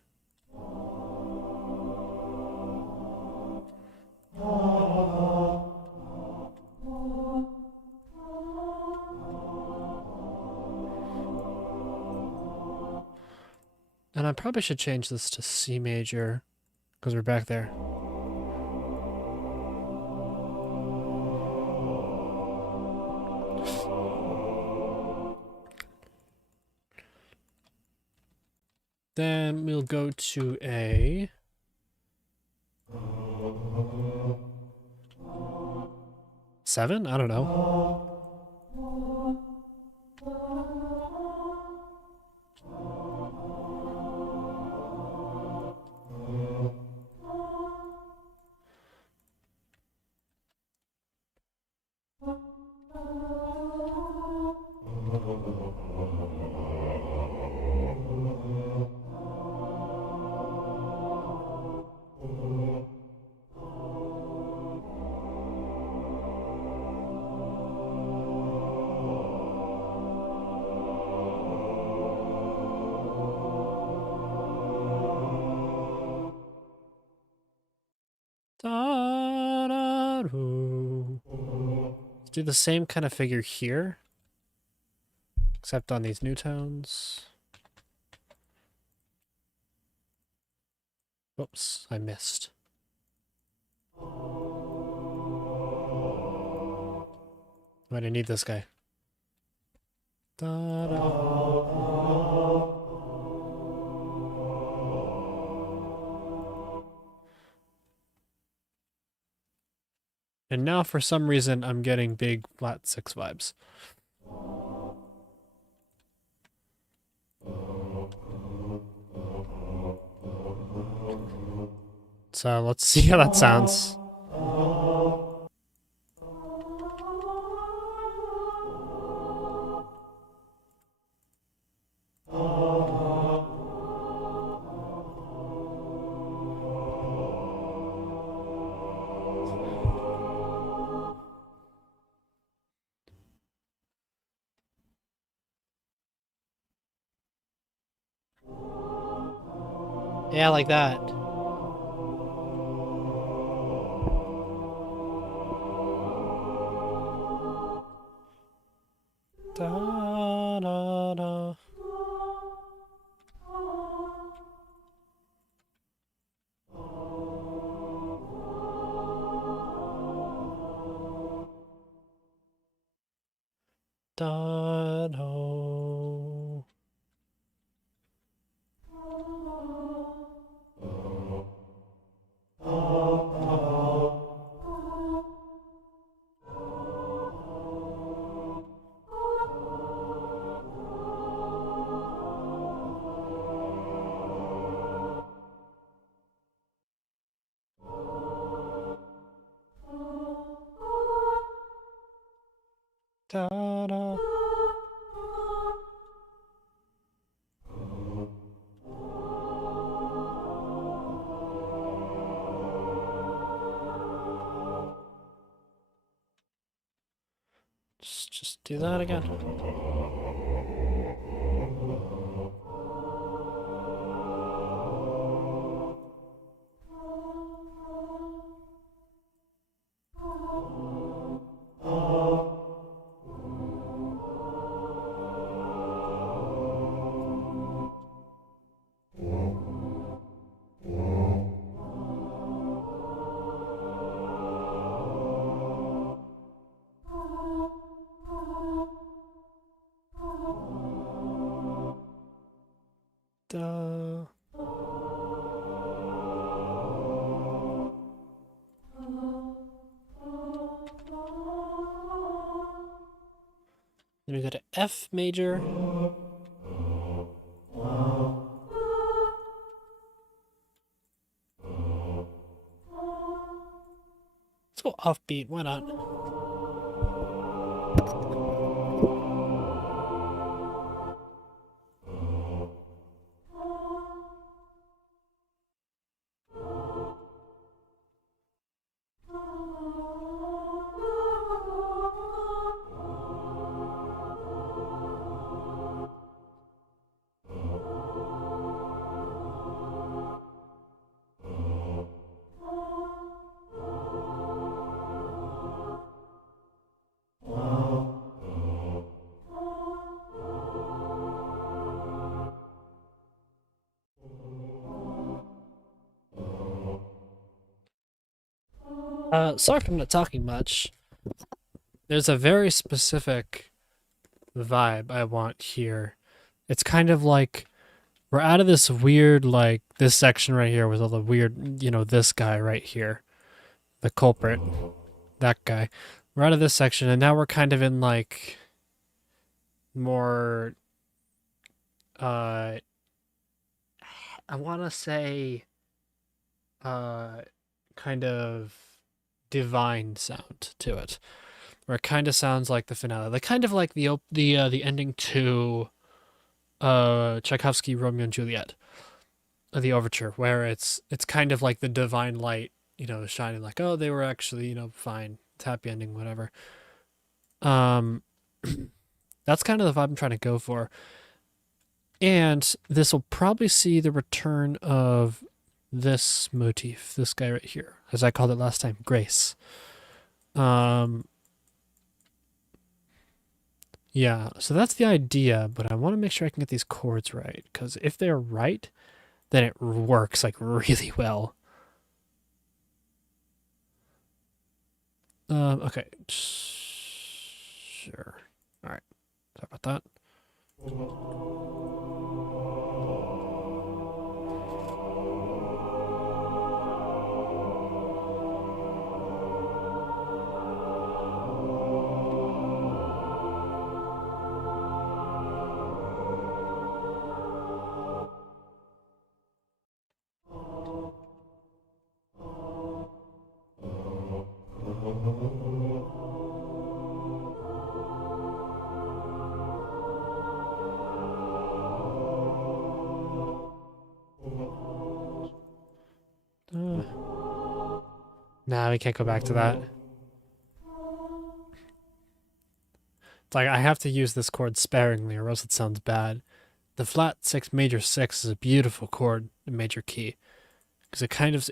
And I probably should change this to C major, because we're back there. Then we'll go to a... seven? I don't know. Let's do the same kind of figure here, except on these new tones. Whoops, I missed. Why do I need this guy? Da -da. And now for some reason I'm getting big flat 6 vibes. So let's see how that sounds. Yeah, like that. Da, da, da. Da, da. Da, da. Just do that again. Da. Then we go to F major. Let's go offbeat. Why not? Sorry if I'm not talking much. There's a very specific vibe I want here. It's kind of like we're out of this weird, like, this section right here with all the weird, this guy right here, the culprit, that guy. We're out of this section, and now we're kind of in, like, more, I want to say, kind of divine sound to it, where it kind of sounds like the finale, like kind of like the ending to Tchaikovsky Romeo and Juliet, the overture, where it's kind of like the divine light, shining, like, oh, they were actually, fine, it's happy ending, whatever. Um, that's kind of the vibe I'm trying to go for, and this will probably see the return of this motif, this guy right here, as I called it last time, Grace. Yeah, so that's the idea, but I want to make sure I can get these chords right, because if they're right, then it works, like, really well. Okay. Sure. All right. Sorry about that. Nah, we can't go back to that. It's like I have to use this chord sparingly or else it sounds bad. The flat 6 major 6 is a beautiful chord in major key because it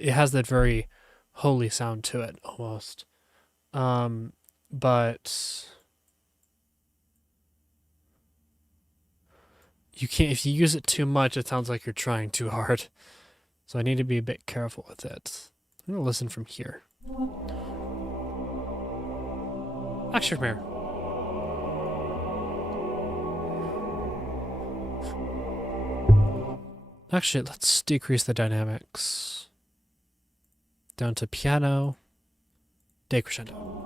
has that very holy sound to it almost. But you can't, if you use it too much, it sounds like you're trying too hard. So I need to be a bit careful with it. I'm gonna listen from here. Akshirmere. Actually, let's decrease the dynamics down to piano, decrescendo.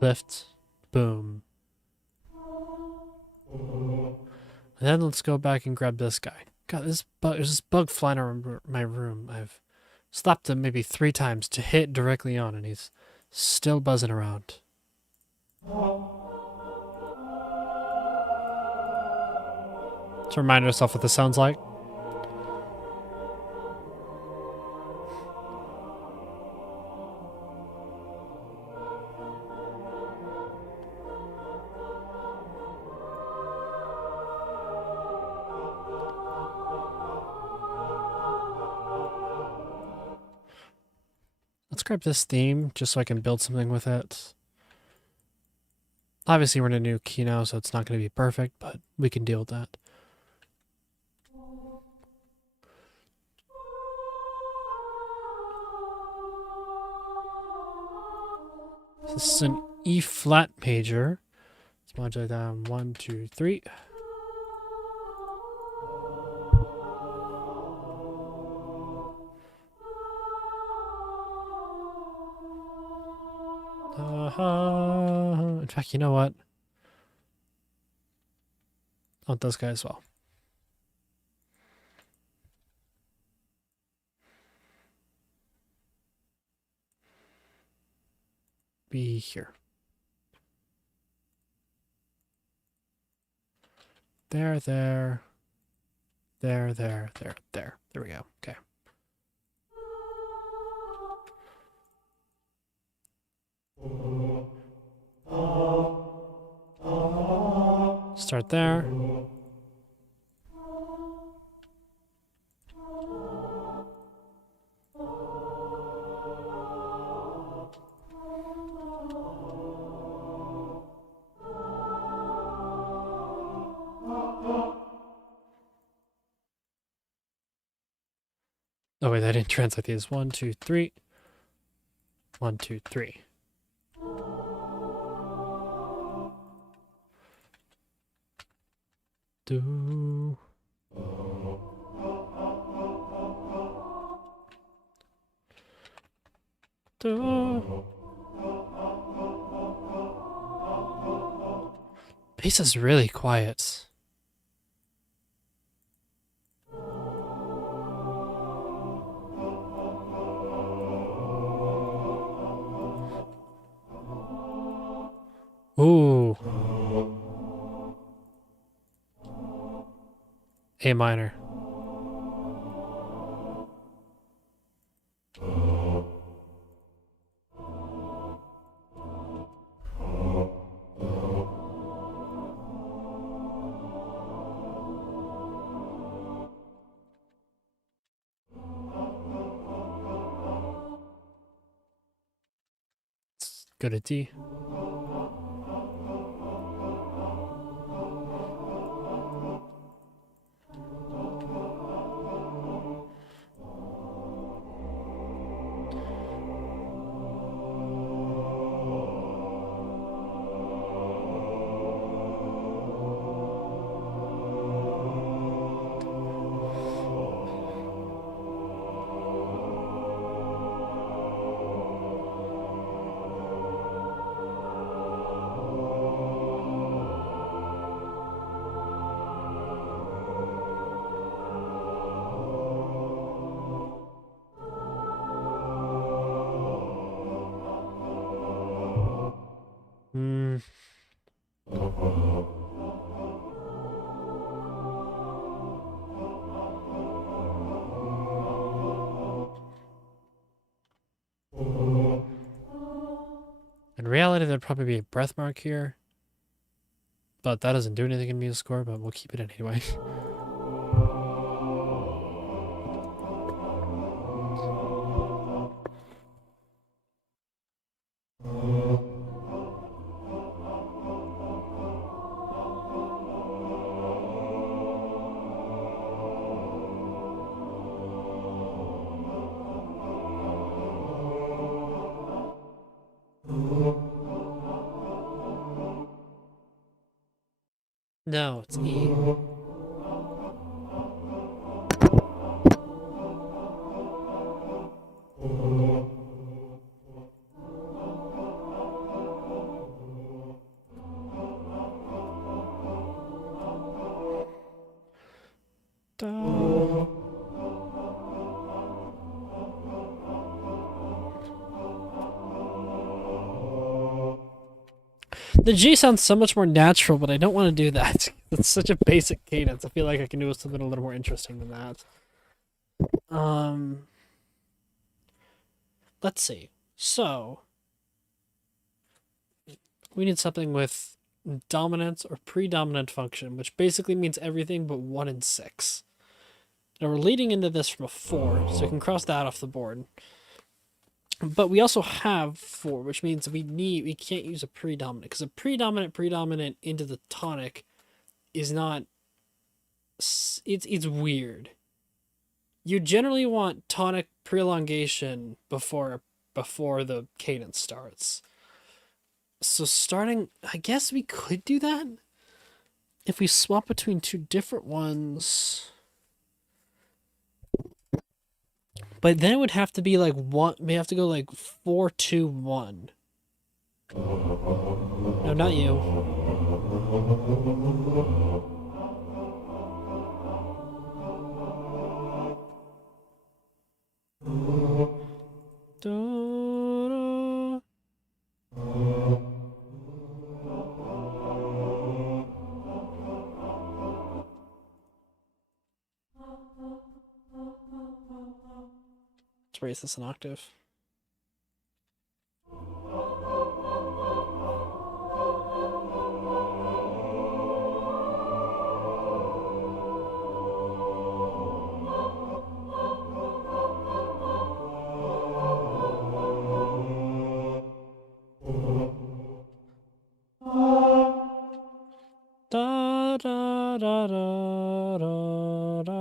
Lift, boom. And then let's go back and grab this guy. God, there's this bug flying around my room. I've slapped him maybe 3 times to hit directly on, and he's still buzzing around. To remind ourselves what this sounds like. Let's grab this theme just so I can build something with it. Obviously, we're in a new key now, so it's not going to be perfect, but we can deal with that. This is an E flat major. Let's modulate down 1, 2, 3. In fact, you know what? I want this guy as well. Be here. There. There we go. Okay. Start there. Oh wait, I didn't translate these. 1, 2, 3. 1, 2, 3. Do. Do. Bass is really quiet. Ooh. A minor. Let's go to D. In reality, there'd probably be a breath mark here, but that doesn't do anything in music score, but we'll keep it anyway. No, it's E. Da. The G sounds so much more natural, but I don't want to do that. It's such a basic cadence. I feel like I can do something a little more interesting than that. Let's see. So, we need something with dominant or predominant function, which basically means everything but 1 and 6. Now we're leading into this from a 4, so we can cross that off the board. But we also have 4, which means we can't use a predominant, because a predominant into the tonic is not, it's weird. You generally want tonic prolongation before the cadence starts. So starting, I guess we could do that if we swap between two different ones. But then it would have to be like one. We have to go like 4, 2, 1. No, not you. Da, let's raise this an octave. Da da da da da da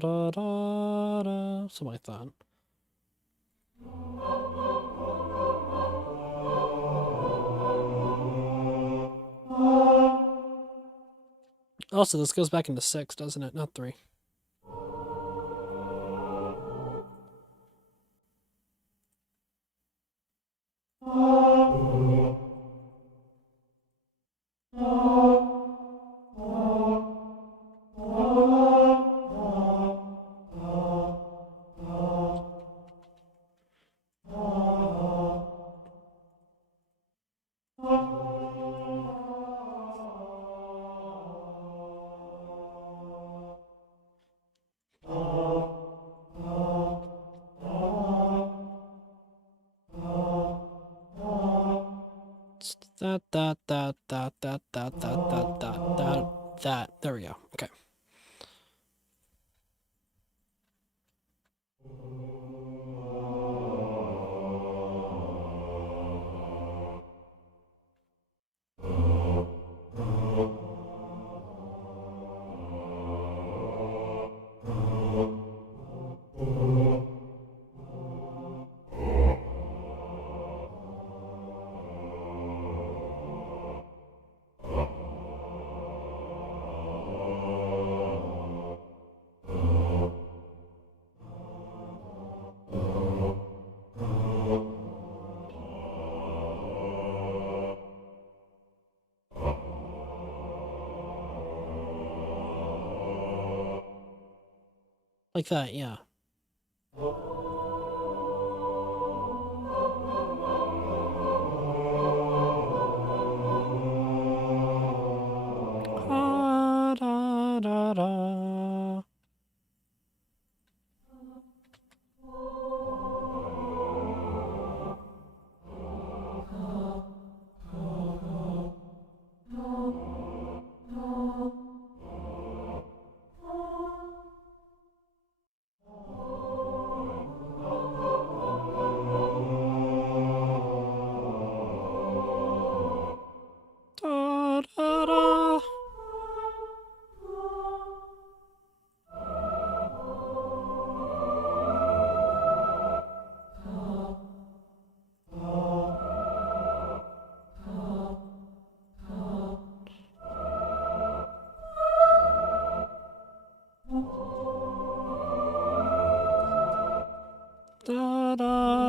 da da da. Something like that. Also, this goes back into 6, doesn't it? Not 3. That. There we go. Okay. Like that, yeah. Da, da, da, da.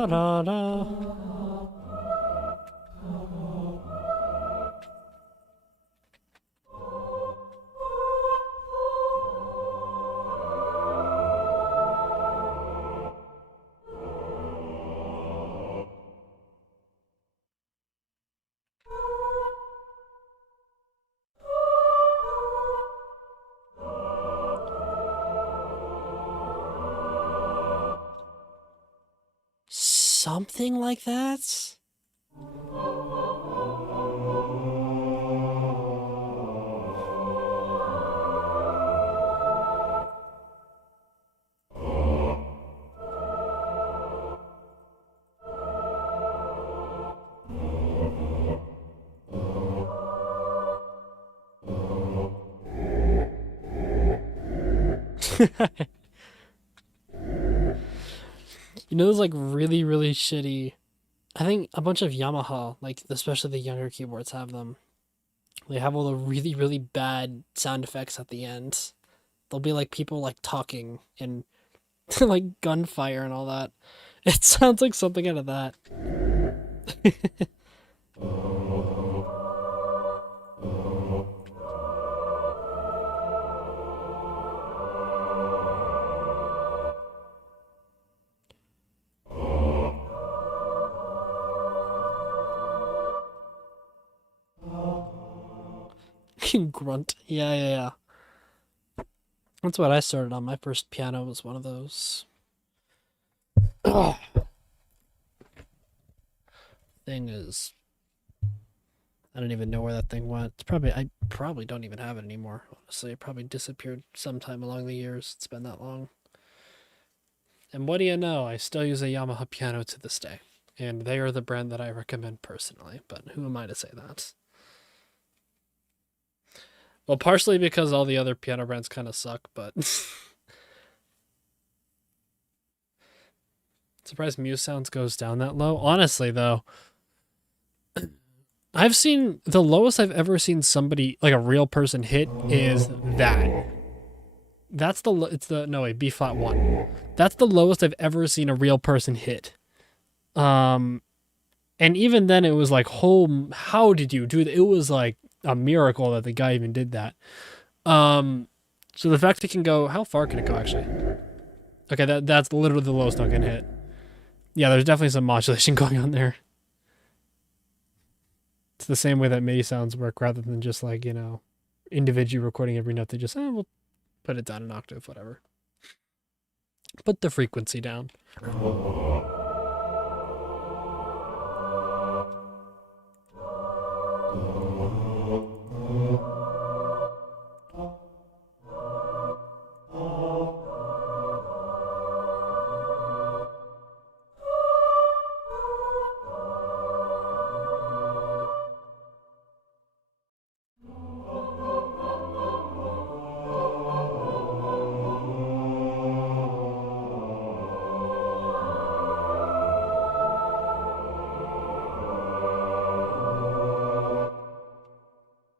da da da. Something like that? You know, those like really, really shitty. I think a bunch of Yamaha, like especially the younger keyboards, have them. They have all the really, really bad sound effects at the end. There'll be like people like talking and like gunfire and all that. It sounds like something out of that. Grunt. Yeah, yeah, yeah. That's what I started on. My first piano was one of those. Ugh. Thing is, I don't even know where that thing went. I probably don't even have it anymore. Honestly, it probably disappeared sometime along the years. It's been that long. And what do you know? I still use a Yamaha piano to this day, and they are the brand that I recommend personally. But who am I to say that? Well, partially because all the other piano brands kind of suck, but surprised Muse Sounds goes down that low. Honestly, though, I've seen the lowest I've ever seen somebody like a real person hit is that. That's the it's the no wait B flat 1. That's the lowest I've ever seen a real person hit. And even then it was like, how did you do that? It was like a miracle that the guy even did that. So the fact it can go, how far can it go actually? Okay, that's literally the lowest I can hit. Yeah, there's definitely some modulation going on there. It's the same way that MIDI sounds work rather than just like, individually recording every note. They just, we'll put it down an octave, whatever. Put the frequency down.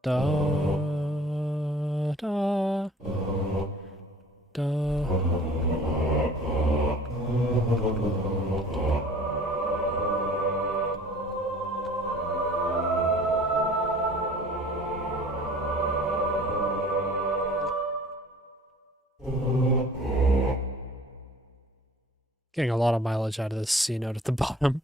Da, da, da. Getting a lot of mileage out of this C note at the bottom.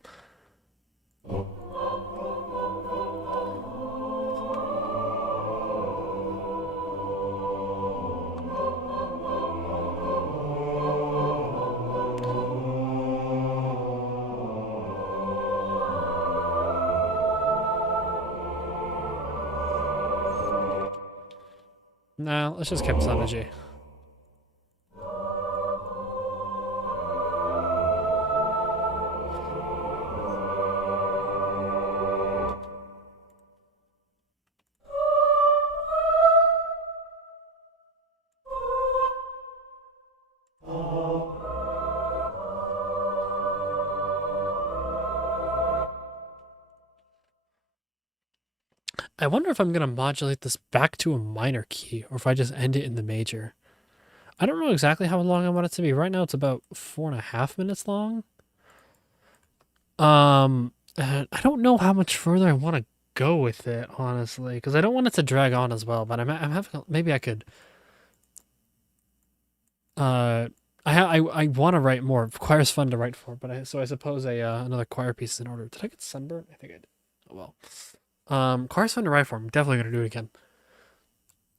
Nah, let's just keep this on a G. I wonder if I'm going to modulate this back to a minor key or if I just end it in the major. I don't know exactly how long I want it to be. Right now it's about 4.5 minutes long. And I don't know how much further I want to go with it, honestly, because I don't want it to drag on as well. But I'm having maybe I could. Uh, I want to write more. Choir's fun to write for, but I suppose another choir piece is in order. Did I get sunburned? I think I did. Oh well. Choir's fun to write for. I'm definitely gonna do it again.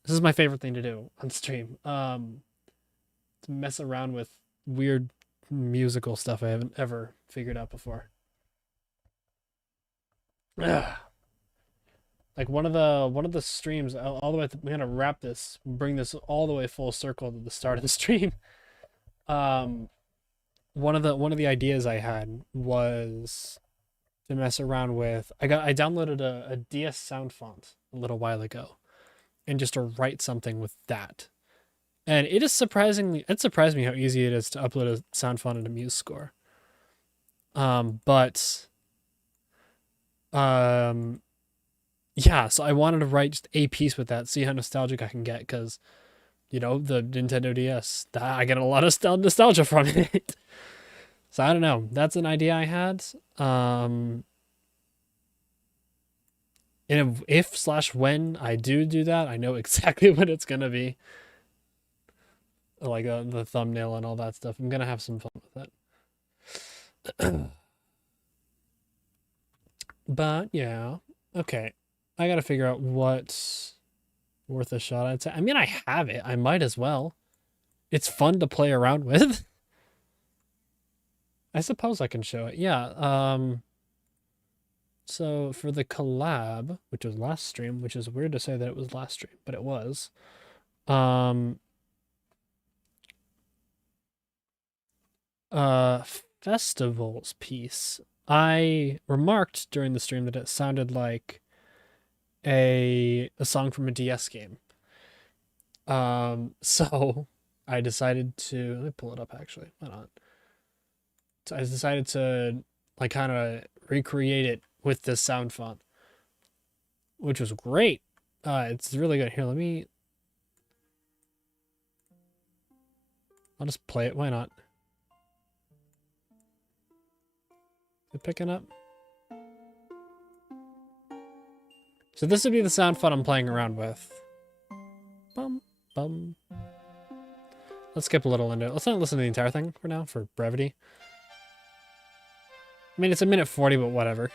This is my favorite thing to do on stream. To mess around with weird musical stuff I haven't ever figured out before. Ugh. Like one of the streams all the way. We're gonna wrap this, bring this all the way full circle to the start of the stream. Um, one of the ideas I had was to mess around with. I downloaded a DS sound font a little while ago, and just to write something with that. And it surprised me how easy it is to upload a sound font into MuseScore. But um, yeah, so I wanted to write just a piece with that, see how nostalgic I can get, because the Nintendo DS, I get a lot of nostalgia from it. So I don't know. That's an idea I had. And if/when I do that, I know exactly what it's gonna be. Like the thumbnail and all that stuff. I'm gonna have some fun with it. But yeah, okay. I gotta figure out what's worth a shot. I'd say. I mean, I have it. I might as well. It's fun to play around with. I suppose I can show it. Yeah. So for the collab, which was last stream, which is weird to say that it was last stream, but it was. Um. Festivals piece. I remarked during the stream that it sounded like a song from a DS game. So I decided to let me pull it up actually. Why not? So I decided to like kind of recreate it with this sound font, which was great. It's really good. Here, I'll just play it. Why not? Is it picking up? So this would be the sound font I'm playing around with. Bum, bum. Let's skip a little into it. Let's not listen to the entire thing for now, for brevity. I mean, it's 1:40, but whatever.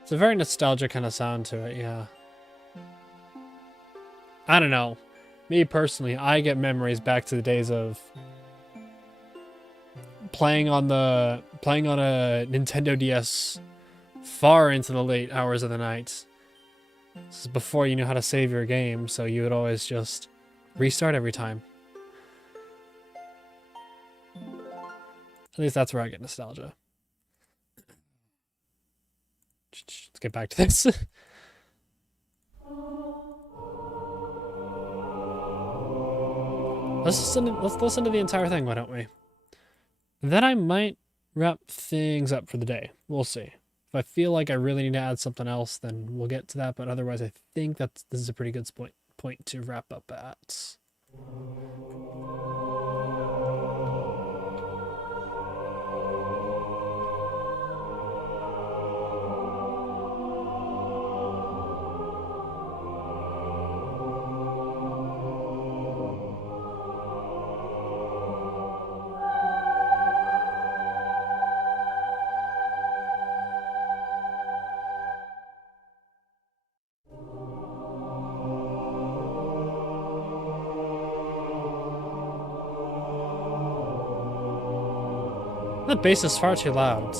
It's a very nostalgic kind of sound to it, yeah. I don't know. Me personally, I get memories back to the days of playing on a Nintendo DS far into the late hours of the night. This is before you knew how to save your game, so you would always just restart every time. At least that's where I get nostalgia. Let's get back to this. let's listen to the entire thing, why don't we? Then I might wrap things up for the day. We'll see. If I feel like I really need to add something else, then we'll get to that. But otherwise, I think this is a pretty good point to wrap up at. The bass is far too loud.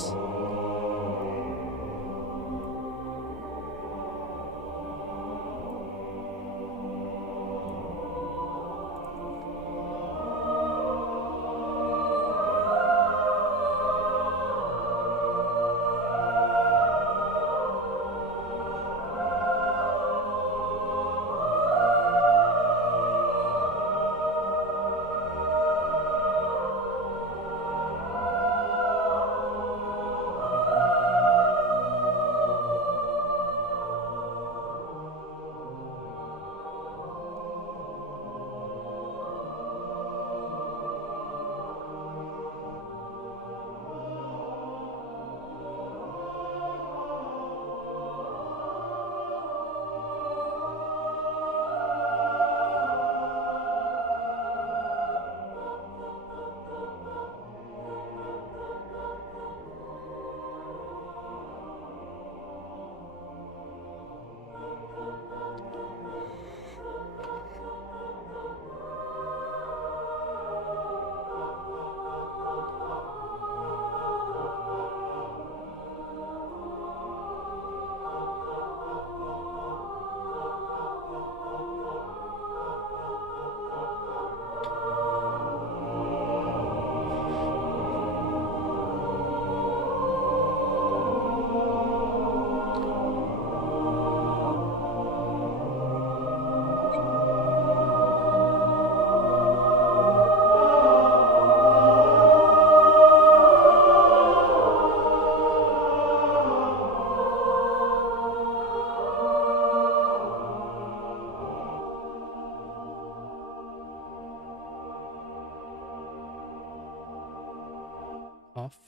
off.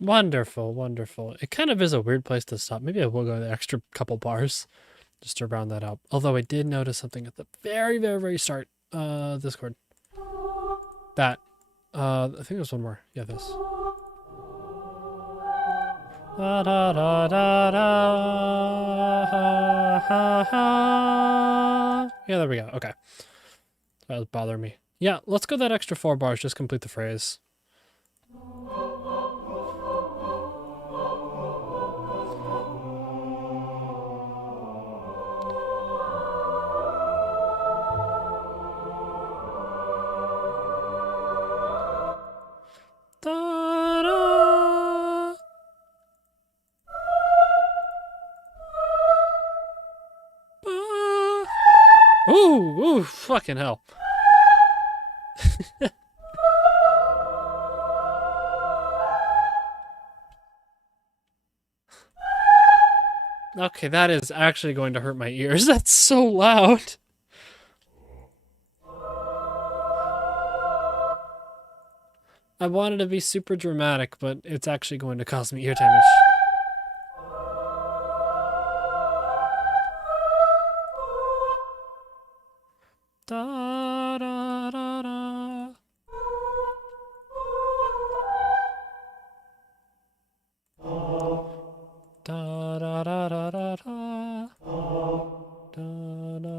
Wonderful, wonderful. It kind of is a weird place to stop. Maybe I will go the extra couple bars just to round that up. Although I did notice something at the very, very, very start. This chord. That. I think there's one more. Yeah, this. Da, da, da, da, da, ha, ha. Yeah, there we go. Okay. That was bothering me. Yeah, let's go that extra 4 bars. Just complete the phrase. Ooh, fucking hell. Okay, that is actually going to hurt my ears. That's so loud. I wanted to be super dramatic, but it's actually going to cause me ear damage. Da, da, da, da. Da, da, da, da, da, da. Da, da, da, da.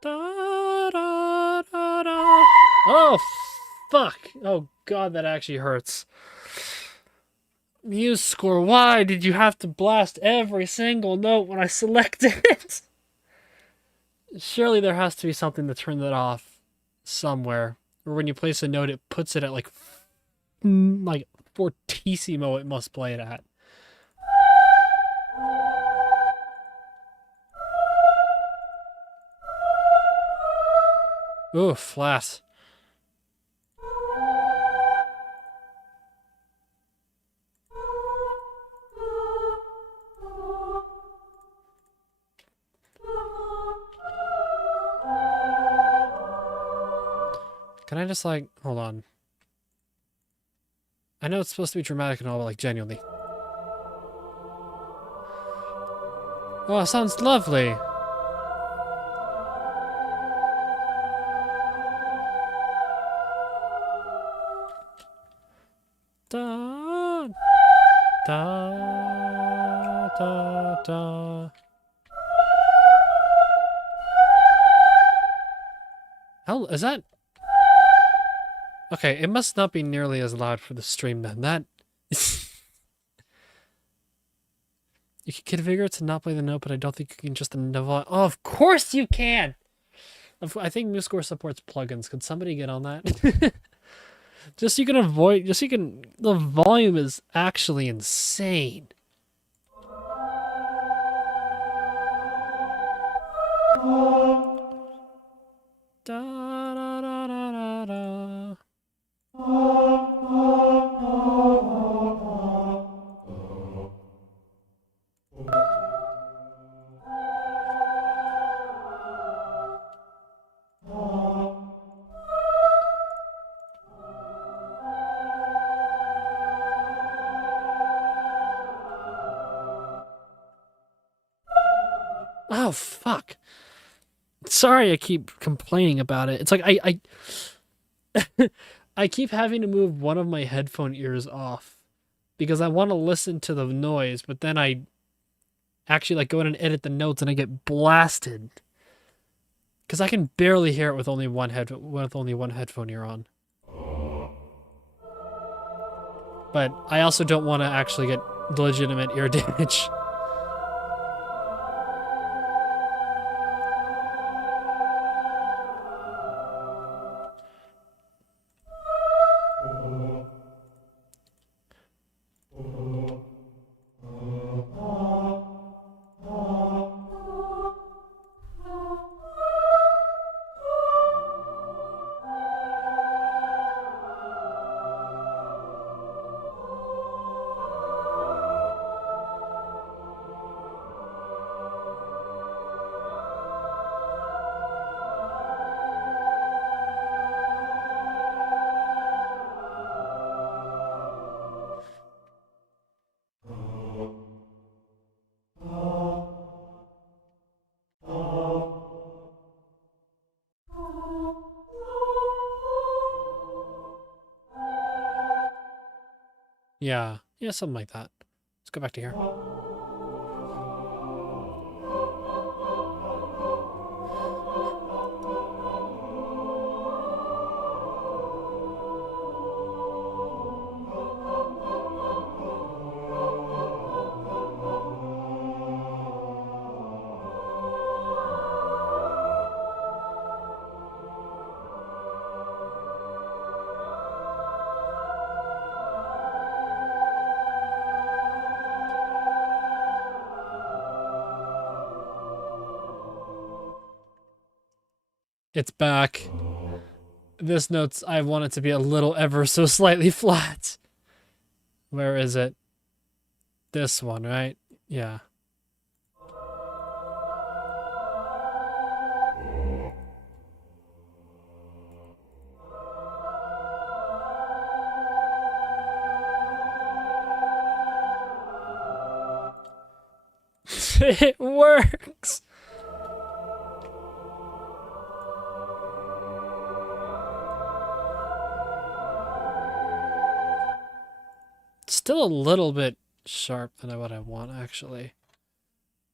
Da, da, da, da. Oh, fuck. Oh, God, that actually hurts. Muse score, why did you have to blast every single note when I selected it? Surely there has to be something to turn that off somewhere. Or when you place a note, it puts it at like fortissimo it must play it at. Ooh, flat. Can I just like, hold on. I know it's supposed to be dramatic and all, but like genuinely. Oh, it sounds lovely. Da, da, da, da. How is that? Okay, it must not be nearly as loud for the stream then. That you can configure it to not play the note, but I don't think you can just oh, of course you can. I think MuseScore supports plugins. Could somebody get on that? Just so you can avoid. Just so you can. The volume is actually insane. Da, da, da, da, da, da. Oh fuck. Sorry, I keep complaining about it. It's like I keep having to move one of my headphone ears off because I want to listen to the noise, but then I actually like go in and edit the notes and I get blasted because I can barely hear it with only one headphone ear on. But I also don't want to actually get legitimate ear damage. Yeah, yeah, something like that. Let's go back to here. It's back. This note's, I want it to be a little ever so slightly flat. Where is it? This one, right? Yeah. It works! Still a little bit sharp than what I want, actually.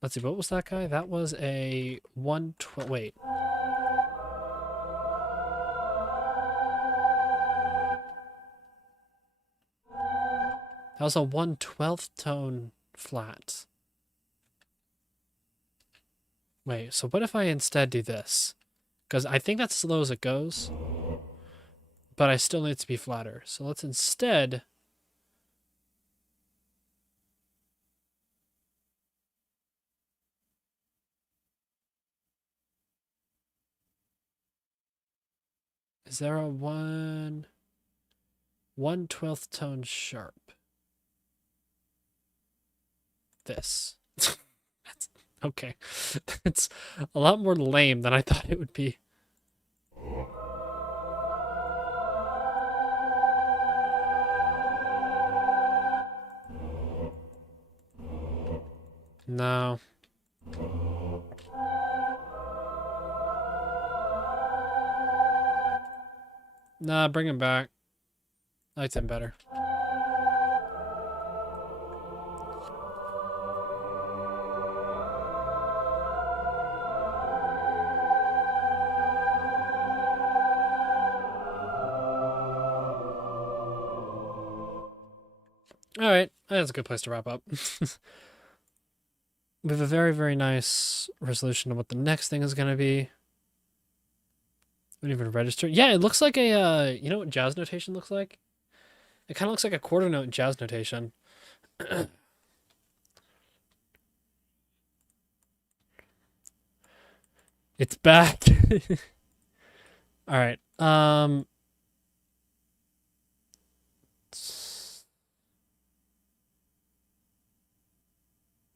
Let's see, what was that guy? That was a 112. Wait. That was a 1/12 tone flat. Wait, so what if I instead do this? Because I think that's as low as it goes, but I still need it to be flatter. So let's instead... Is there a 1/12 tone sharp? This. That's, okay. That's a lot more lame than I thought it would be. No. Nah, bring him back. I liked him better. Alright, that's a good place to wrap up. We have a very, very nice resolution of what the next thing is going to be. We didn't even register. Yeah, it looks like a, you know what jazz notation looks like? It kind of looks like a quarter note jazz notation. It's back. All right.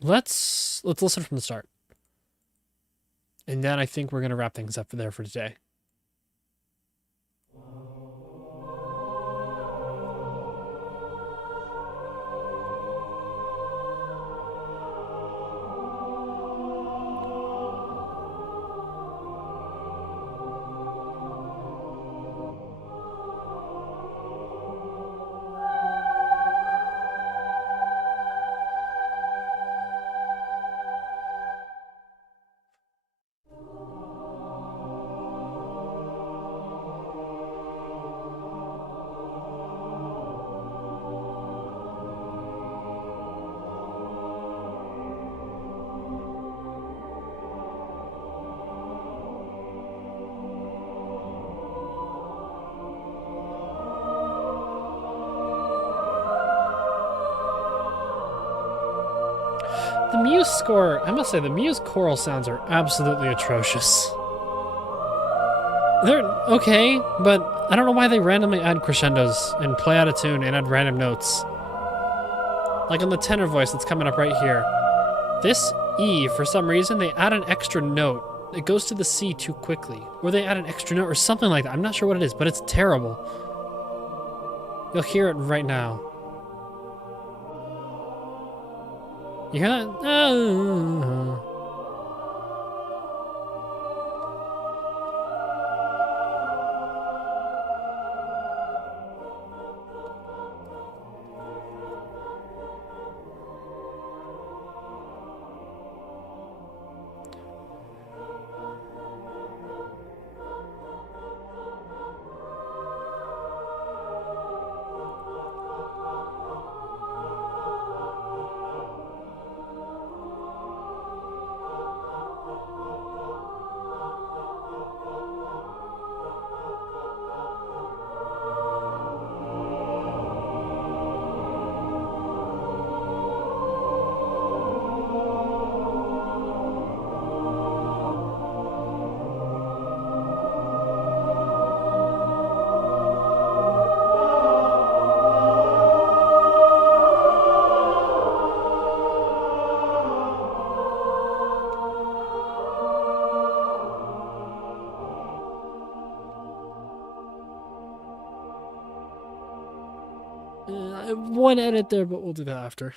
Let's listen from the start. And then I think we're going to wrap things up there for today. The Muse score, I must say, the Muse choral sounds are absolutely atrocious. They're okay, but I don't know why they randomly add crescendos and play out of tune and add random notes. Like on the tenor voice that's coming up right here. This E, for some reason, they add an extra note. It goes to the C too quickly. Or they add an extra note or something like that. I'm not sure what it is, but it's terrible. You'll hear it right now. You hear that? One edit there, but we'll do that after.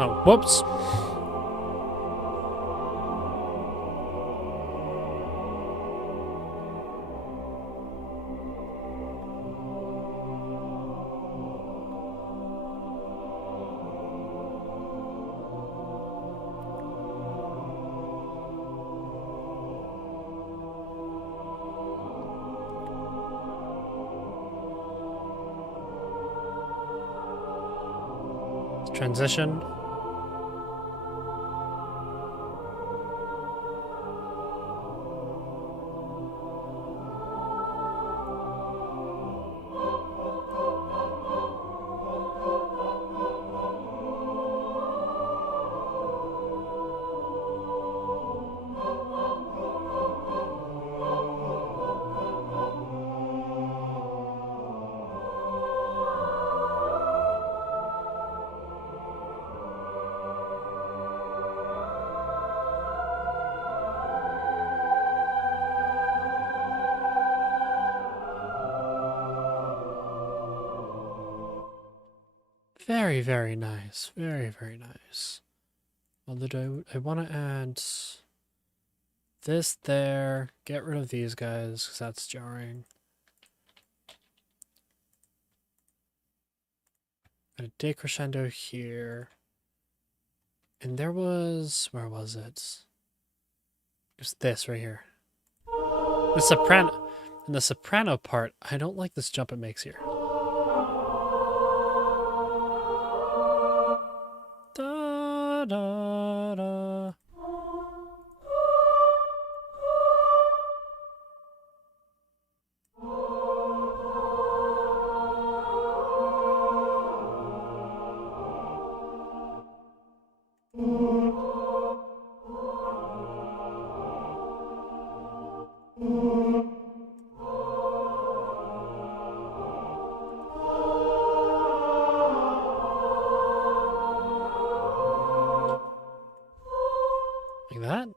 Oh, whoops. Transition. Very, very nice. Very, very nice. Although I want to add this there. Get rid of these guys because that's jarring. A decrescendo here. And there was... where was it? It was this right here. The soprano... in the soprano part, I don't like this jump it makes here. Da, da, da. Like that?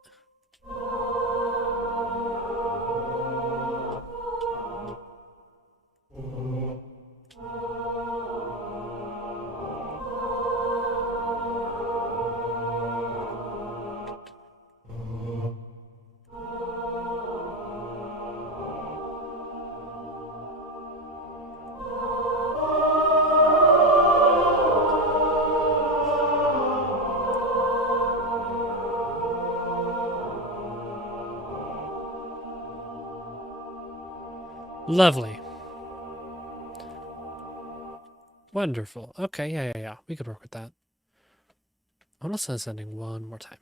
Lovely. Wonderful. Okay, yeah. We could work with that. I want to send this ending one more time.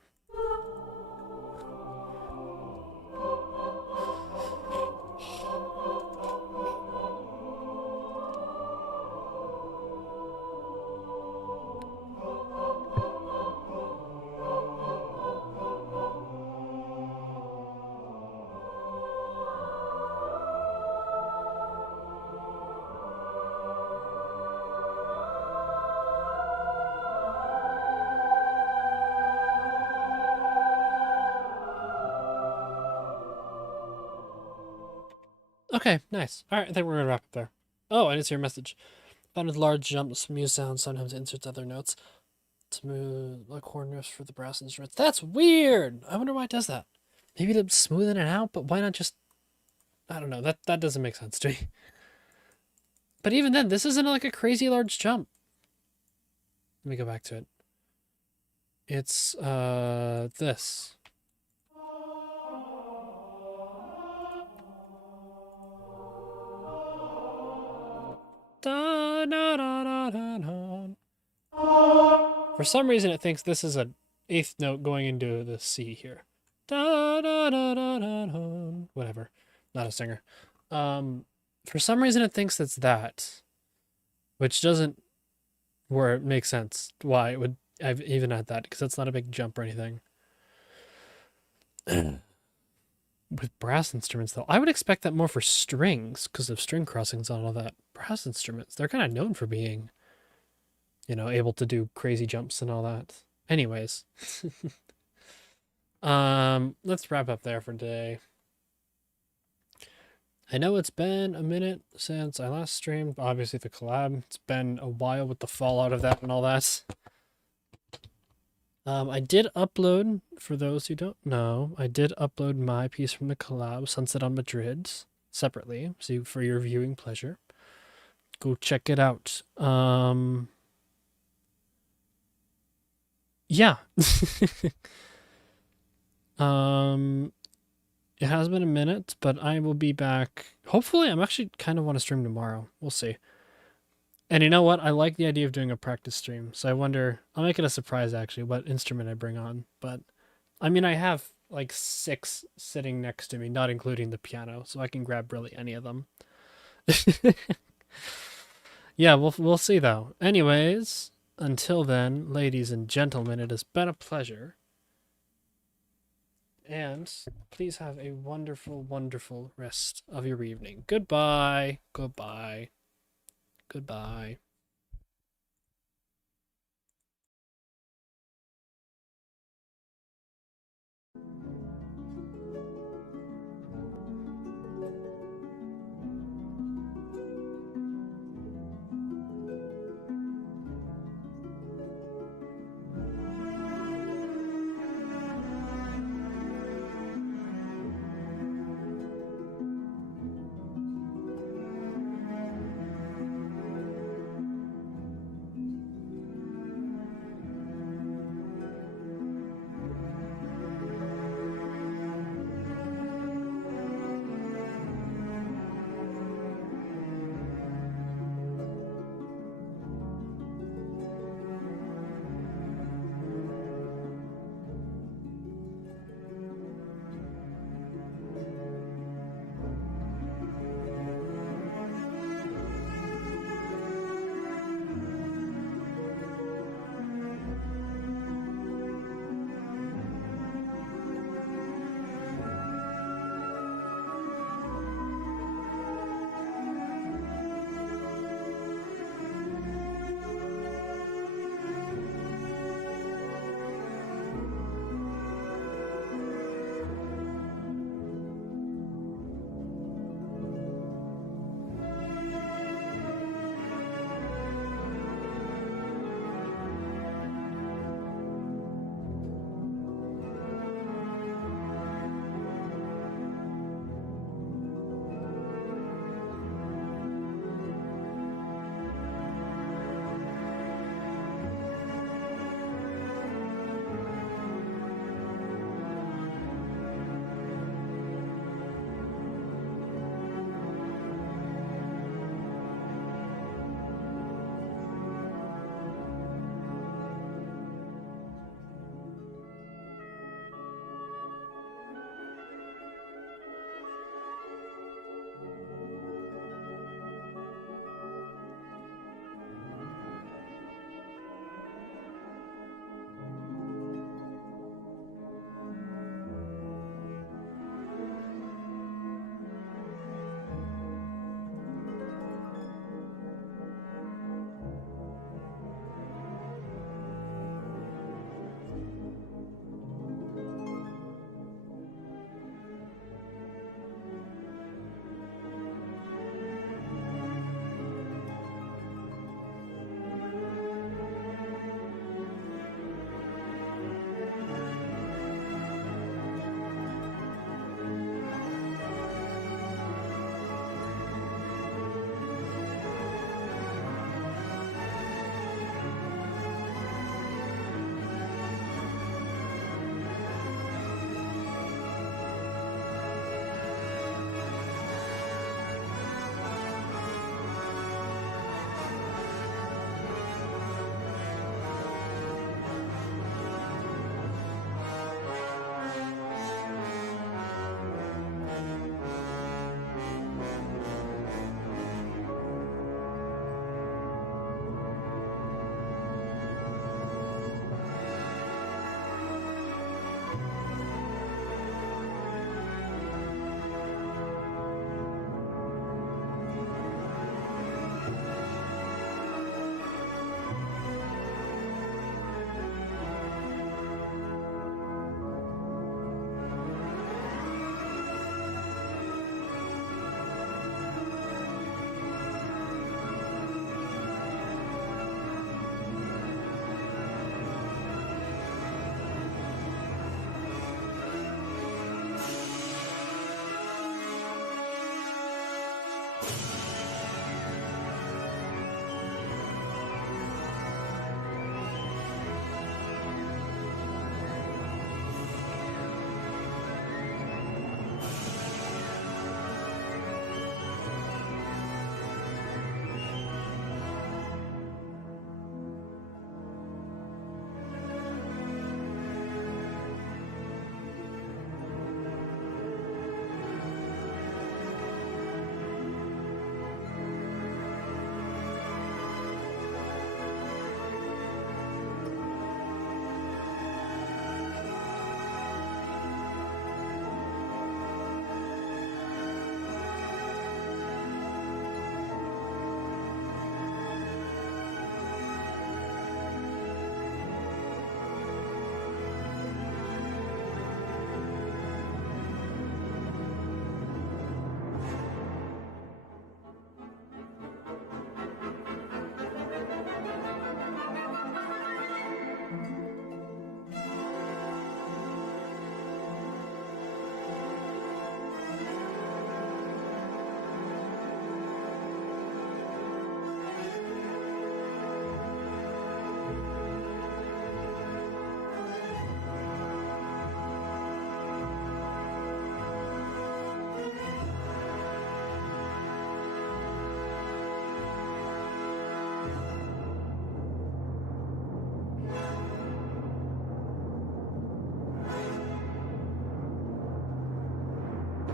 Okay, nice. All right, I think we're gonna wrap up there. Oh, I didn't see your message. Found with large jumps, muse sounds, sometimes inserts other notes. Smooth, like horn riffs for the brass instruments. That's weird! I wonder why it does that. Maybe to smoothen it out, but why not just... I don't know, that doesn't make sense to me. But even then, this isn't like a crazy large jump. Let me go back to it. It's, this. Da, da, da, da, da, da. For some reason, it thinks this is an eighth note going into the C here. Da, da, da, da, da, da. Whatever. Not a singer. For some reason, it thinks it's that, which doesn't make sense why it would I've even had that, because that's not a big jump or anything. With brass instruments, though, I would expect that more for strings because of string crossings and all that. Brass instruments, they're kind of known for being, able to do crazy jumps and all that. Anyways, let's wrap up there for today. I know it's been a minute since I last streamed. Obviously, the collab. It's been a while with the fallout of that and all that. I did upload, for those who don't know, I did upload my piece from the collab, Sunset on Madrid, separately, so for your viewing pleasure. Go check it out. Yeah. It has been a minute, but I will be back. Hopefully, I'm actually kind of want to stream tomorrow. We'll see. And you know what? I like the idea of doing a practice stream. So I wonder, I'll make it a surprise actually, what instrument I bring on. But I mean, I have like 6 sitting next to me, not including the piano, so I can grab really any of them. Yeah, we'll see though. Anyways, until then, ladies and gentlemen, it has been a pleasure. And please have a wonderful, wonderful rest of your evening. Goodbye. Goodbye. Goodbye.